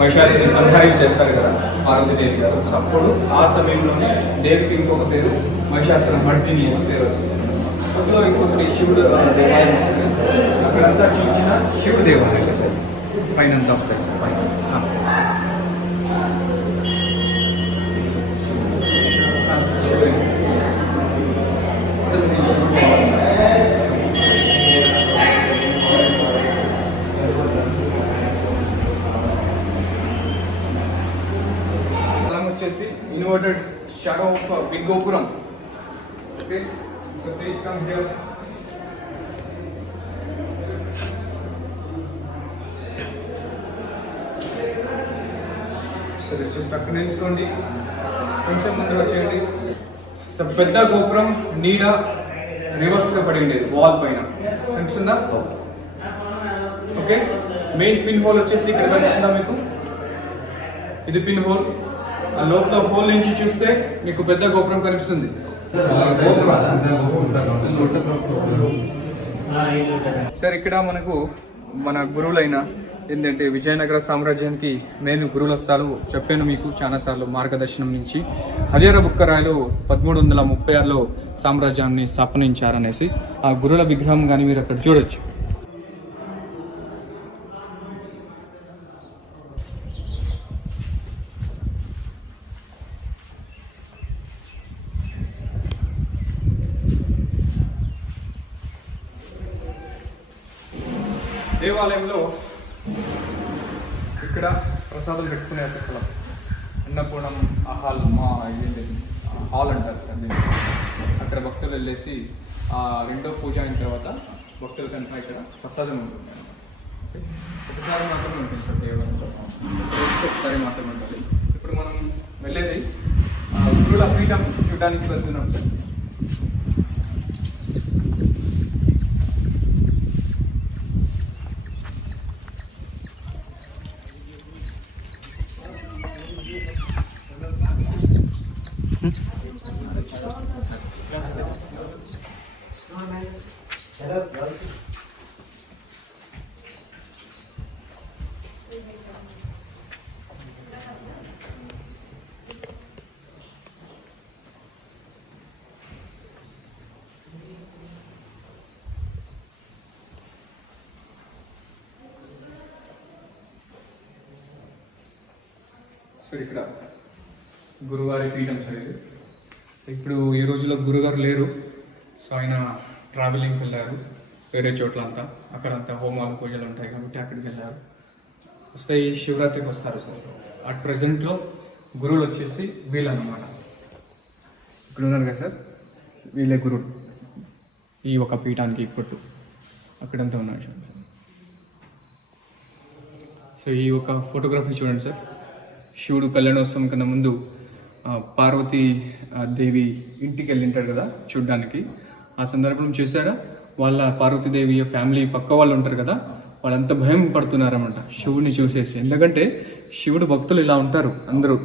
మహిషాసుని సంహారం చేస్తారు కదా పార్వతీదేవి గారు. అప్పుడు ఆ సమయంలోనే దేవికి ఇంకొక పేరు మహిషాసుర మర్దిని అని పేరు వస్తుంది. అందులో ఇంకొకటి శివుడు దేవాలయం వస్తుంది. అక్కడంతా చిన్న చిన్న శివుడు దేవాలయాలు సార్, పైన అంతా వస్తాయి సార్ పైన. వచ్చేసి ఇన్వర్టెడ్ షాడో ఆఫ్ బిగ్ గోపురం. Okay, so please come here. సరే, జస్ట్ అక్కడ నిల్చుకోండి, కొంచెం ముందు వచ్చేయండి. సో పెద్ద గోపురం నీడ రివర్స్గా పడి ఉండేది వాల్ పైన, కనిపిస్తుందా? ఓకే, మెయిన్ పిన్ హోల్ వచ్చేసి ఇక్కడ కనిపిస్తుందా మీకు? ఇది పిన్ హోల్. ఆ లోపల హోల్ నుంచి చూస్తే మీకు పెద్ద గోపురం కనిపిస్తుంది. సార్ ఇక్కడ మనకు మన గురువులైన ఏంటంటే విజయనగర సామ్రాజ్యానికి మెయిన్ గురువులు వస్తారు. చెప్పాను మీకు చాలాసార్లు మార్గదర్శనం నుంచి. హరిహర బుక్కరాయలు 1336లో సామ్రాజ్యాన్ని స్థాపనించారనేసి ఆ గురువుల విగ్రహం కానీ మీరు అక్కడ చూడొచ్చు. దేవాలయంలో ఇక్కడ ప్రసాదాలు పెట్టుకునే స్థలం అన్నపూర్ణం హాల్, హాల్ అంటారు సార్ దీన్ని. అక్కడ భక్తులు వెళ్ళేసి ఆ రెండో పూజ అయిన తర్వాత భక్తుల కనుక ఇక్కడ ప్రసాదం ఉంటుంది. ఒకసారి మాత్రమే ఉంటుంది సార్ దేవాలయంలో, ఒకసారి మాత్రమే ఉంటుంది. ఇప్పుడు మనం వెళ్ళేది గురువుల పీఠం చూడడానికి వెళ్తున్నాం సార్. సార్ ఇక్కడ గురువారి పీఠం సార్ ఇది. ఇప్పుడు ఈ రోజుల్లో గురుగారు లేరు, సో ఆయన ట్రావెలింగ్కి వెళ్ళారు వేరే చోట్ల అంతా. అక్కడంతా హోమాలు పూజలు ఉంటాయి కాబట్టి అక్కడికి వెళ్ళారు. వస్తే ఈ శివరాత్రికి వస్తారు సార్. అట్ ప్రజెంట్లో గురువులు వచ్చేసి వీళ్ళన్నమాట. ఇక్కడ ఉన్నారు కదా సార్, వీళ్ళే గురువు ఈ ఒక పీఠానికి. ఇప్పుడు అక్కడంతా ఉన్నారు సార్. సో ఈ ఒక ఫోటోగ్రఫీ చూడండి సార్. శివుడు కళ్యాణోత్సవం కన్నా ముందు పార్వతీ దేవి ఇంటికి వెళ్ళింటారు కదా చూడ్డానికి. ఆ సందర్భంలో చూసారా, వాళ్ళ పార్వతీదేవి ఫ్యామిలీ పక్క వాళ్ళు ఉంటారు కదా, వాళ్ళంతా భయం పడుతున్నారన్నమాట శివుడిని చూసేసి. ఎందుకంటే శివుడు భక్తులు ఇలా ఉంటారు, అందరూ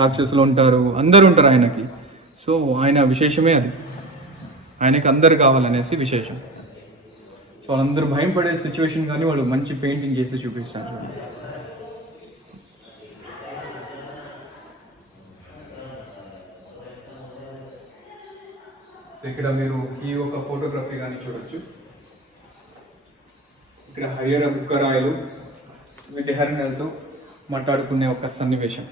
రాక్షసులు ఉంటారు, అందరూ ఉంటారు ఆయనకి. సో ఆయన విశేషమే అది, ఆయనకి అందరు కావాలనేసి విశేషం. సో వాళ్ళందరూ భయం పడే సిచ్యువేషన్ కానీ వాళ్ళు మంచి పెయింటింగ్ చేసి చూపిస్తారు. ఇక్కడ మీరు ఈ ఒక ఫోటోగ్రఫీ కానీ చూడొచ్చు. ఇక్కడ హరిహర బుక్కరాయలు విద్యాహరిణలతో మాట్లాడుకునే ఒక సన్నివేశం.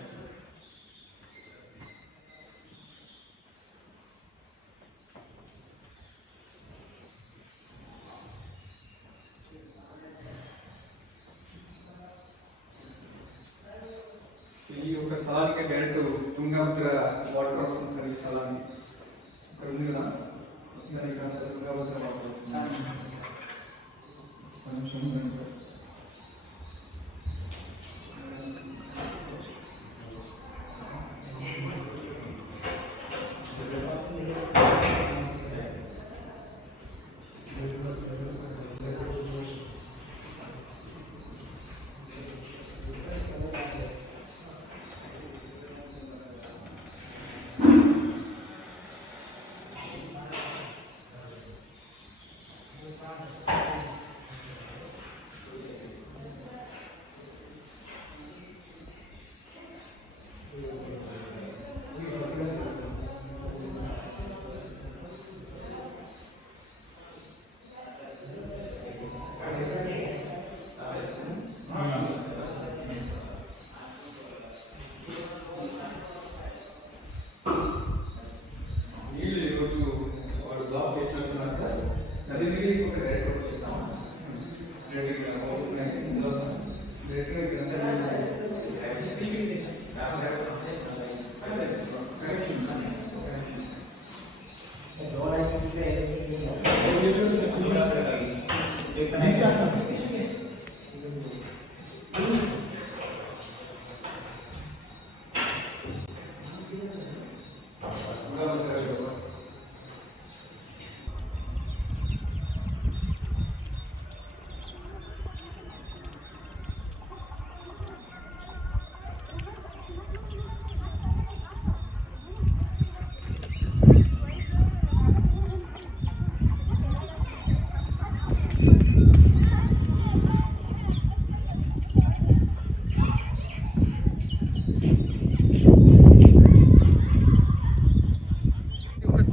స్థలానికి డైరెక్ట్ తుంగభద్ర వాటర్ వస్తుంది సార్. ఈ స్థలానికి ఇక్కడ ఉంది కదా, ఇక్కడ తుంగభద్ర వాటర్ వస్తుంది.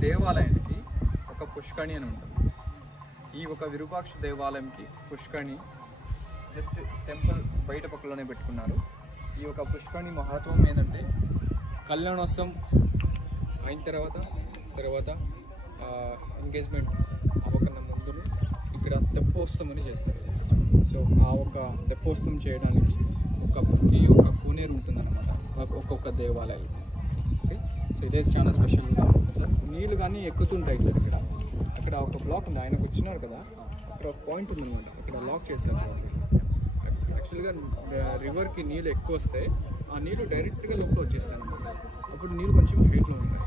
దేవాలయానికి ఒక పుష్కణి అని ఉంటుంది. ఈ ఒక విరూపాక్ష దేవాలయంకి పుష్కణి జస్ట్ టెంపుల్ బయట పక్కలోనే పెట్టుకున్నారు. ఈ ఒక పుష్కణి మహత్వం ఏంటంటే కళ్యాణోత్సవం అయిన తర్వాత ఎంగేజ్మెంట్ అవ్వకన్నా ముందు ఇక్కడ తెప్పోత్సవం అని చేస్తారు. సో ఆ ఒక తెప్పోత్సవం చేయడానికి ఈ ఒక కోనేరు ఉంటుందన్నమాట ఒక్కొక్క దేవాలయం. ఓకే, సో ఇదే చాలా స్పెషల్గా ఉంటుంది సార్. నీళ్ళు కానీ ఎక్కుతుంటాయి సార్. అక్కడ ఒక బ్లాక్ ఉంది, ఆయనకు వచ్చినారు కదా, అక్కడ ఒక పాయింట్ ఉందన్నమాట, అక్కడ లాక్ చేస్తారు. యాక్చువల్గా రివర్కి నీళ్ళు ఎక్కువ వస్తే ఆ నీళ్ళు డైరెక్ట్గా లోపల వచ్చేస్తాయి అన్నమాట. అప్పుడు నీళ్ళు కొంచెం హైట్లో ఉంటాయి.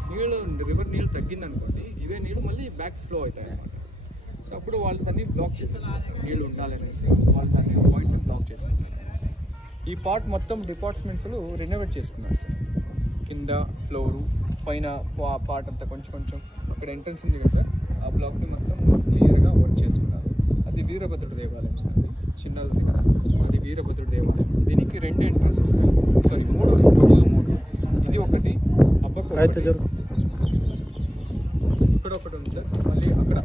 రివర్ నీళ్ళు తగ్గిందనుకోండి, ఇవే నీళ్ళు మళ్ళీ బ్యాక్ ఫ్లో అవుతాయి అన్నమాట. సో అప్పుడు వాళ్ళు దాన్ని బ్లాక్ చేసేస్తారు, నీళ్ళు ఉండాలనేసి వాళ్ళు దాన్ని పాయింట్ని బ్లాక్ చేసుకుంటారు. ఈ పార్ట్ మొత్తం డిపార్ట్మెంట్స్లో రెనోవేట్ చేసుకున్నారు సార్. కింద ఫ్లోరు, పైన పార్ట్ అంతా కొంచెం అక్కడ ఎంట్రన్స్ ఉంది కదా సార్, ఆ బ్లాక్ని మొత్తం క్లియర్గా వర్క్ చేసుకున్నారు. అది వీరభద్రుడు దేవాలయం సార్. చిన్నది ఉంది కదా, అది వీరభద్రుడు దేవాలయం. దీనికి 2 ఎంట్రన్స్ వస్తాయి, సారీ 3 వస్తాయి, టోటల్ 3. ఇది ఒకటి ఇక్కడ ఒకటి ఉంది సార్, మళ్ళీ అక్కడ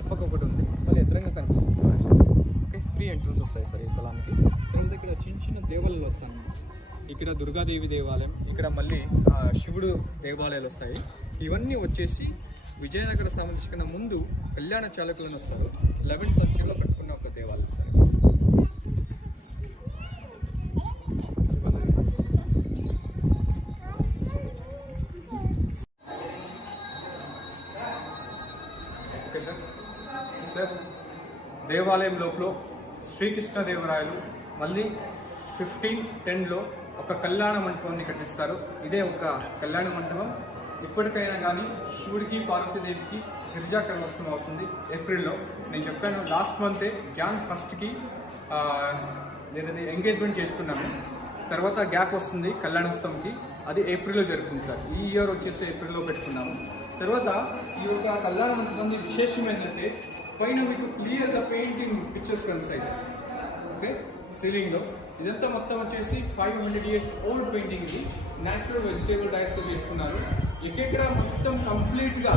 అప్పకు ఒకటి ఉంది, మళ్ళీ ఎదురుగా కనిపిస్తుంది. ఓకే, 3 ఎంట్రన్స్ వస్తాయి సార్ ఈ స్థలానికి. తర్వాత ఇక్కడ చిన్న దేవాలయాలు వస్తాయి. ఇక్కడ దుర్గాదేవి దేవాలయం, ఇక్కడ మళ్ళీ శివుడు దేవాలయాలు వస్తాయి. ఇవన్నీ వచ్చేసి విజయనగర సామ్రాజ్యం కన్నా ముందు కళ్యాణ చాలకులను వస్తారు. 11th సెంచరీలో కట్టుకున్న ఒక దేవాలయం సార్. Okay sir. సార్ దేవాలయం లోపల శ్రీకృష్ణదేవరాయలు మళ్ళీ 1510లో ఒక కళ్యాణ మంటపాన్ని కట్టిస్తారు. ఇదే ఒక కళ్యాణ మంటపం. ఇప్పటికైనా కానీ శివుడికి పార్వతీదేవికి గిరిజా కళ్యాణోత్సవం అవుతుంది ఏప్రిల్లో. నేను చెప్పాను లాస్ట్ మంతే జాన్ 1st నేనది ఎంగేజ్మెంట్ చేసుకున్నాము. తర్వాత గ్యాప్ వస్తుంది కళ్యాణోత్సవంకి, అది ఏప్రిల్లో జరుగుతుంది సార్. ఈ ఇయర్ వచ్చేసి ఏప్రిల్లో పెట్టుకున్నాము. తర్వాత ఈ యొక్క కళ్యాణ మంటపం విశేషం ఏంటంటే పైన మీకు క్లియర్గా పెయింటింగ్ పిక్చర్స్ కనిపిస్తాయి సార్. ఓకే, సీలింగ్లో ఇదంతా మొత్తం వచ్చేసి 500 years ఓల్డ్ పెయింటింగ్. ఇది న్యాచురల్ వెజిటేబుల్ డైస్తో చేసుకున్నారు. ఎక్కడ మొత్తం కంప్లీట్గా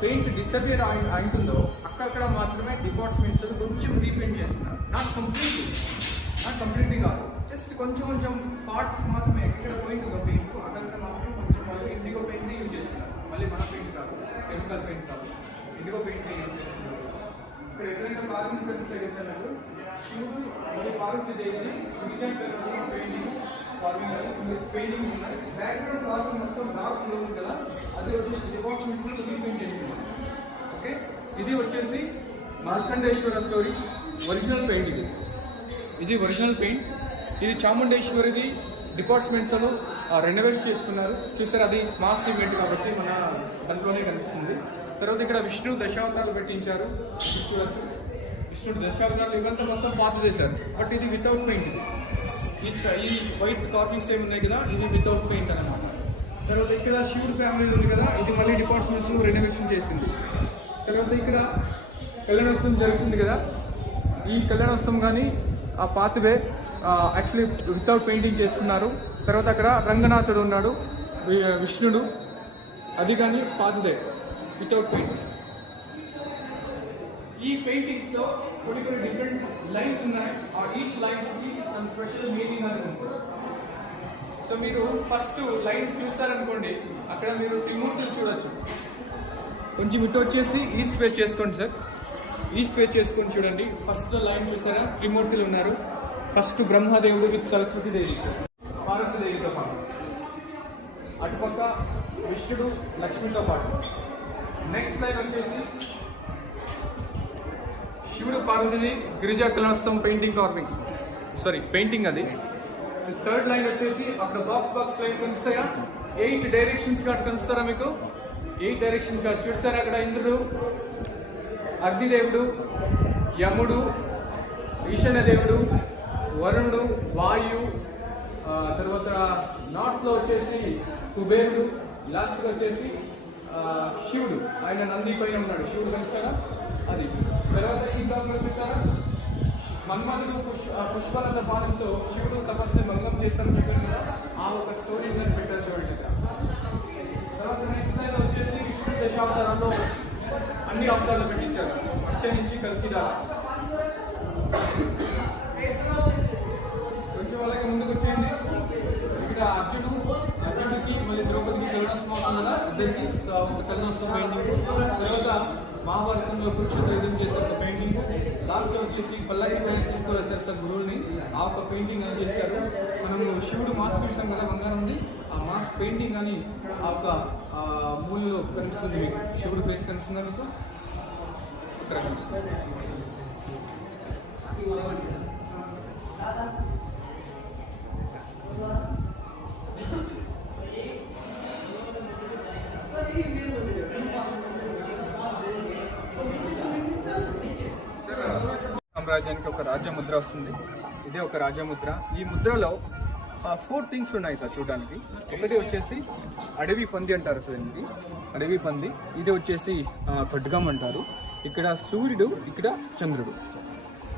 పెయింట్ డిసపియర్ అంటుందో అక్కడక్కడ మాత్రమే డిపార్ట్మెంట్స్ కొంచెం రీపెయింట్ చేస్తున్నారు. నాట్ కంప్లీట్లీ కాదు, జస్ట్ కొంచెం పార్ట్స్ మాత్రమే. ఎక్కడ పెయింట్ పెయింట్ అక్కడ మాత్రం కొంచెం వాళ్ళు ఇండిగో పెయింట్ యూజ్ చేస్తున్నారు. మళ్ళీ మన పెయింట్ కాదు, కెమికల్ పెయింట్ కాదు, ఇండిగో పెయింట్ యూజ్ చేస్తున్నారు. ఇక్కడ ఎక్కడైనా పార్వతీ చేస్తున్నారు శివుడు మరియు పార్వతీదేవిని పెయింటింగ్ కార్వింగ్ మీకు పెయింటింగ్స్ ఉన్నాయి. బ్యాక్గ్రౌండ్ కార్వింగ్ మొత్తం డార్క్ బ్లూ ఉంది కదా, అది వచ్చేసి డిపార్ట్మెంట్ రీపెయింట్ చేసింది. ఓకే, ఇది వచ్చేసి మార్కండేశ్వర స్టోరీ ఒరిజినల్ పెయింట్. ఇది ఒరిజినల్ పెయింట్. ఇది చాముండేశ్వరిది డిపార్ట్మెంట్స్లో రెనోవేట్ చేసుకున్నారు. చూసారు, అది మాస్ ఈవెంట్ కాబట్టి మన దాంట్లోనే కనిపిస్తుంది. తర్వాత ఇక్కడ విష్ణు దశావతారాలు పెట్టించారు. విష్ణుడు దశావతారాలు ఇవంతా మొత్తం పాతదేశారు, బట్ ఇది వితౌట్ పెయింట్. ఈ వైట్ కార్వింగ్స్ ఏమి ఉన్నాయి కదా, ఇది వితౌట్ పెయింట్ అన్నమాట. తర్వాత ఇక్కడ శివుడు ఫ్యామిలీ ఉంది కదా, ఇది మళ్ళీ డిపార్ట్మెంట్స్ రెనోవేషన్ చేసింది. తర్వాత ఇక్కడ కళ్యాణోత్సవం జరుగుతుంది కదా, ఈ కళ్యాణోత్సవం కానీ ఆ పాతవే యాక్చువల్లీ వితౌట్ పెయింటింగ్ చేసుకున్నారు. తర్వాత అక్కడ రంగనాథుడు ఉన్నాడు, విష్ణుడు, అది కానీ పాతదే వితౌట్ పెయింటింగ్. ఈ పెయింటింగ్స్లో కొన్ని డిఫరెంట్ లైన్స్ ఉన్నాయి. ఈచ్ లైన్స్కి సమ్ స్పెషల్ మీనింగ్ అనేది ఉంటుంది. సో మీరు ఫస్ట్ లైన్ చూసారనుకోండి, అక్కడ మీరు త్రిమూర్తులు చూడొచ్చు. కొంచెం ఇటు వచ్చేసి ఈస్ట్ ఫేస్ చేసుకోండి సార్, ఈస్ట్ ఫేస్ చేసుకొని చూడండి. ఫస్ట్ లైన్ చూసారా, త్రిమూర్తులు ఉన్నారు. ఫస్ట్ బ్రహ్మదేవుడు విత్ సరస్వతీదేవి, పార్వతీదేవితో పాటు, అటుపక్క విష్ణుడు లక్ష్మితో పాటు. నెక్స్ట్ లైన్ వచ్చేసి శివుడు పార్వతిది గిరిజా కళ్యాణోత్సవం పెయింటింగ్ కార్వింగ్, పెయింటింగ్ అది. థర్డ్ లైన్ వచ్చేసి అక్కడ బాక్స్ లైన్ కనిపిస్తాయా, 8 డైరెక్షన్స్ కార్డు కనిపిస్తారా మీకు, 8 డైరెక్షన్స్ కార్డు చూసారా. అక్కడ ఇంద్రుడు, అగ్నిదేవుడు, యముడు, ఈశాన్యదేవుడు, వరుణుడు, వాయు, తర్వాత నార్త్లో వచ్చేసి కుబేరుడు, లాస్ట్గా వచ్చేసి శివుడు, ఆయన నంది పైన ఉన్నాడు, శివుడు కనిపిస్తారా అది. తర్వాత ఈ బ్లాక్లో చూసారా, మన్మధుడు పుష్పలంత పాదంతో శివుడు తపస్సుని భంగం చేస్తారని చెప్పారు కదా, ఆ ఒక స్టోరీ పెట్టారు చూడండి. తర్వాత నెక్స్ట్ లైన్ వచ్చేసి విష్ణు దశావతారంలో అన్ని అవతారాలు పెట్టించారు, మత్స్య నుంచి కల్కి దాకా. కొంచెం వాళ్ళకి ముందుకు వచ్చేయండి. ఇక్కడ అర్జునుడికి మళ్ళీ ద్రౌపదికి కళ్యాణోత్సవం అవుతుంది కదా ఇద్దరికి, సో కళ్యాణోత్సవం పెయింటింగ్. తర్వాత మహాభారతంలో కురుక్షేత్ర యుద్ధం చేశారు పెయింటింగ్. లాస్ట్లో వచ్చేసి పల్లకి పైన తీసుకువెళ్తారు సార్ గురువుని, ఆ ఒక పెయింటింగ్ అని చేశారు. మనము శివుడు మాస్క్ చూసాం కదా బంగారం ఉంది, ఆ మాస్క్ పెయింటింగ్ అని ఆ ఒక మూలలో కనిపిస్తుంది మీకు. శివుడు ఫేస్ కనిపిస్తుందా మీకు, ఇక్కడ కనిపిస్తుంది. సామ్రాజ్యానికి ఒక రాజముద్ర వస్తుంది. ఇదే ఒక రాజముద్ర. ఈ ముద్రలో 4 థింగ్స్ ఉన్నాయి సార్ చూడడానికి. ఒకటి వచ్చేసి అడవి పంది అంటారు సార్, ఇది అడవి పంది. ఇది వచ్చేసి ఖడ్గం అంటారు. ఇక్కడ సూర్యుడు, ఇక్కడ చంద్రుడు.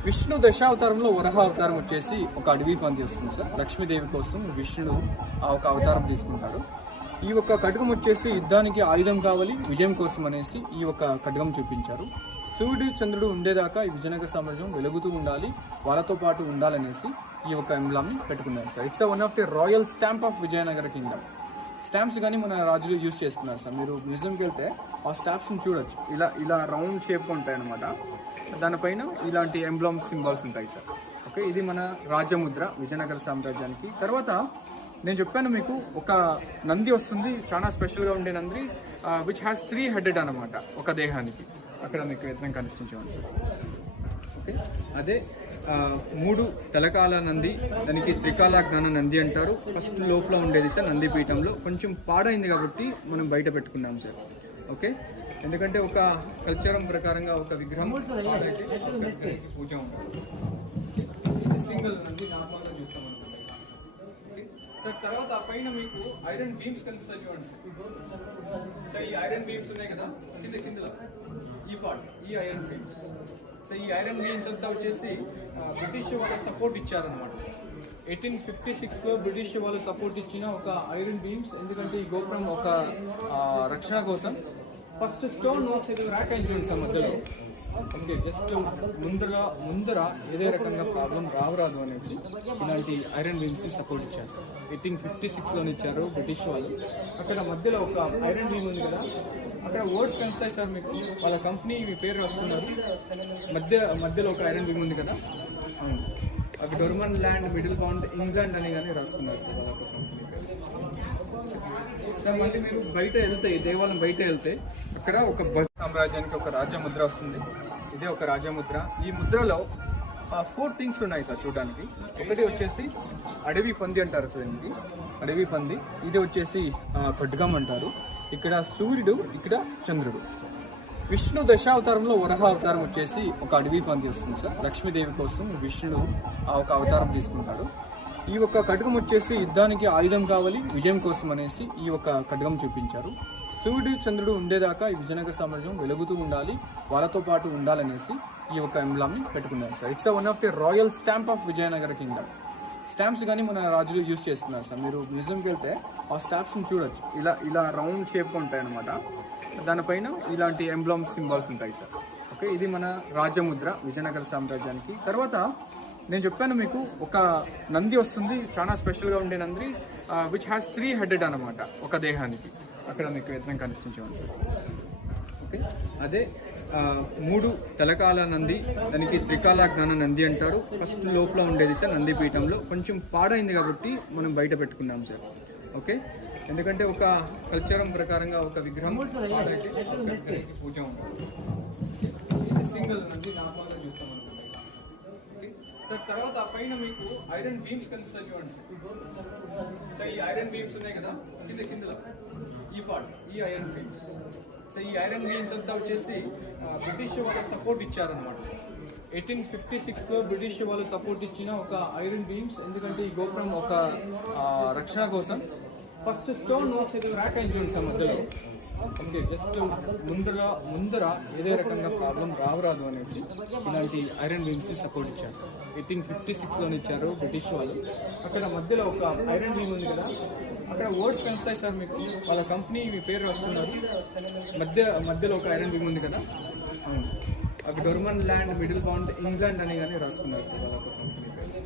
విష్ణు దశావతారంలో వరహ అవతారం వచ్చేసి ఒక అడవి పంది వస్తుంది సార్. లక్ష్మీదేవి కోసం విష్ణుడు ఆ ఒక అవతారం తీసుకుంటాడు. ఈ యొక్క ఖడ్గం వచ్చేసి యుద్ధానికి ఆయుధం కావాలి, విజయం కోసం అనేసి ఈ యొక్క ఖడ్గం చూపించారు. సూర్యుడు చంద్రుడు ఉండేదాకా ఈ విజయనగర సామ్రాజ్యం వెలుగుతూ ఉండాలి, వాళ్ళతో పాటు ఉండాలనేసి ఈ యొక్క ఎంబ్లామ్ని పెట్టుకున్నారు sir. It's one of the royal stamp of Vijayanagara Kingdom. Stamps కానీ మన రాజులు యూజ్ చేసుకున్నారు సార్. మీరు మ్యూజియంకి వెళ్తే ఆ స్టాంప్స్ని చూడొచ్చు. ఇలా రౌండ్ షేప్ ఉంటాయి అన్నమాట. దానిపైన ఇలాంటి ఎంబ్లామ్ సింబాల్స్ ఉంటాయి సార్. ఓకే, ఇది మన రాజముద్ర విజయనగర సామ్రాజ్యానికి. తర్వాత నేను చెప్పాను మీకు ఒక నంది వస్తుంది, చాలా స్పెషల్గా ఉండే నంది, విచ్ హ్యాస్ 3 హెడెడ్ అనమాట ఒక దేహానికి. అక్కడ మీకు ఎత్తున కనిపించేవాడు సార్. ఓకే, అదే 3 తలకాల నంది, దానికి త్రికాల జ్ఞాన నంది అంటారు. ఫస్ట్ లోపల ఉండేది సార్ నంది పీఠంలో, కొంచెం పాడైంది కాబట్టి మనం బయట పెట్టుకున్నాం సార్. ఓకే, ఎందుకంటే ఒక కల్చరం ప్రకారంగా ఒక విగ్రహం పాడైతే పూజ ఉంటుంది. సింగిల్ నంది నార్మల్గా చూస్తాం అనమాట సార్. తర్వాత ఆ పైన మీకు ఐరన్ బీమ్స్ కనిపిస్తాయి చూడండి సార్. ఈ ఐరన్ బీమ్స్ ఉన్నాయి కదా కింద ఈ పార్ట్, ఈ ఐరన్ బీమ్స్. సో ఈ ఐరన్ బీమ్స్ అంతా వచ్చేసి బ్రిటిష్ వాళ్ళ సపోర్ట్ ఇచ్చారనమాట. 1856లో బ్రిటిష్ వాళ్ళు సపోర్ట్ ఇచ్చిన ఒక ఐరన్ బీమ్స్. ఎందుకంటే ఈ గోపురం ఒక రక్షణ కోసం. ఫస్ట్ స్టోన్ ర్యాక్ అయింది చూడండి సార్ మధ్యలో. ఓకే, జస్ట్ ముందర ఏదే రకంగా ప్రాబ్లం రాదు అనేసి ఇలాంటి ఐరన్ బీమ్స్ని సపోర్ట్ ఇచ్చారు. 1856లో ఇచ్చారు బ్రిటిష్ వాళ్ళు. అక్కడ మధ్యలో ఒక ఐరన్ బీమ్ ఉంది కదా, అక్కడ వర్డ్స్ కనిపిస్తాయి సార్ మీకు. వాళ్ళ కంపెనీ మీ పేరు రాస్తున్నారు. మధ్యలో ఒక ఐరన్ బీమ్ ఉంది కదా, అవి డొర్మన్ ల్యాండ్ మిడిల్ బాండ్ ఇంగ్లాండ్ అని కానీ రాసుకున్నారు సార్ అదొక కంపెనీ పేరు. సార్ మళ్ళీ మీరు బయట వెళ్తే ఈ దేవాలయం బయట వెళ్తే అక్కడ ఒక బస్ సామ్రాజ్యానికి ఒక రాజముద్ర వస్తుంది. ఇదే ఒక రాజముద్ర. ఈ ముద్రలో 4 థింగ్స్ ఉన్నాయి సార్ చూడడానికి. ఒకటి వచ్చేసి అడవి పంది అంటారు సార్ దీనికి, అడవి పంది. ఇది వచ్చేసి ఖడ్గం అంటారు. ఇక్కడ సూర్యుడు, ఇక్కడ చంద్రుడు. విష్ణు దశావతారంలో వరహ అవతారం వచ్చేసి ఒక అడవి పంది వస్తుంది సార్. లక్ష్మీదేవి కోసం విష్ణుడు ఒక అవతారం తీసుకుంటాడు. ఈ ఒక ఖడ్గం వచ్చేసి యుద్ధానికి ఆయుధం కావాలి, విజయం కోసం అనేసి ఈ ఒక ఖడ్గం చూపించారు. సూర్యుడు చంద్రుడు ఉండేదాకా ఈ విజయనగర సామ్రాజ్యం వెలుగుతూ ఉండాలి, వాళ్ళతో పాటు ఉండాలనేసి ఈ ఒక ఎంబ్లామ్ని పెట్టుకున్నారు sir. It's one of the royal stamp of Vijayanagara Kingdom. Stamps కానీ మన రాజులు యూజ్ చేసుకున్నారు సార్. మీరు మ్యూజియంకి వెళ్తే ఆ స్టాంప్స్ని చూడొచ్చు. ఇలా రౌండ్ షేప్గా ఉంటాయి అన్నమాట. దానిపైన ఇలాంటి ఎంబ్లామ్ సింబాల్స్ ఉంటాయి సార్. ఓకే, ఇది మన రాజముద్ర విజయనగర సామ్రాజ్యానికి. తర్వాత నేను చెప్పాను మీకు ఒక నంది వస్తుంది, చాలా స్పెషల్గా ఉండే నంది, విచ్ హ్యాస్ 3 హెడెడ్ అనమాట ఒక దేహానికి. అక్కడ మీకు ఎత్తనం కనిపించేవాడు సార్. ఓకే, అదే 3 తలకాల నంది, దానికి త్రికాల జ్ఞాన నంది అంటారు. ఫస్ట్ లోపల ఉండేది సార్ నంది పీఠంలో. కొంచెం పాడైంది కాబట్టి మనం బయట పెట్టుకున్నాం సార్. ఓకే, ఎందుకంటే ఒక కల్చరం ప్రకారంగా ఒక విగ్రహం పాడైతే పూజ ఉంటుంది. సింగిల్ నంది నార్మల్గా చూస్తాం అనుకుంటాం సార్. తర్వాత పైన మీకు ఐరన్ బీమ్స్ కనిపిస్తాయి చూడండి సార్. ఈ ఐరన్ బీమ్స్ ఉన్నాయి కదా కిందలో ఈ పార్ట్, ఈ ఐరన్ బీమ్స్. సో ఈ ఐరన్ బీమ్స్ అంతా వచ్చేసి బ్రిటిష్ వాళ్ళు సపోర్ట్ ఇచ్చారనమాట. 1856లో బ్రిటిష్ వాళ్ళు సపోర్ట్ ఇచ్చిన ఒక ఐరన్ బీమ్స్. ఎందుకంటే ఈ గోపురం ఒక రక్షణ కోసం. ఫస్ట్ స్టోన్ క్రాక్ అయింది చూడండి సార్ మధ్యలో. ఓకే, జస్ట్ ముందర ఏదో రకంగా ప్రాబ్లం రావరాదు అనేసి ఇలాంటి ఐరన్ బీమ్స్ సపోర్ట్ ఇచ్చారు. 1856లోనే ఇచ్చారు బ్రిటిష్ వాళ్ళు. అక్కడ మధ్యలో ఒక ఐరన్ బీమ్ ఉంది కదా, అక్కడ వర్డ్స్ కనిపిస్తాయి సార్ మీకు. వాళ్ళ కంపెనీ మీ పేరు రాస్తున్నారు. మధ్యలో ఒక ఐరన్ బీమ్ ఉంది కదా, అవి డొర్మన్ ల్యాండ్ మిడిల్ బాండ్ ఇంగ్లాండ్ అని కానీ రాసుకున్నారు సార్ అదొక కంపెనీ పేరు.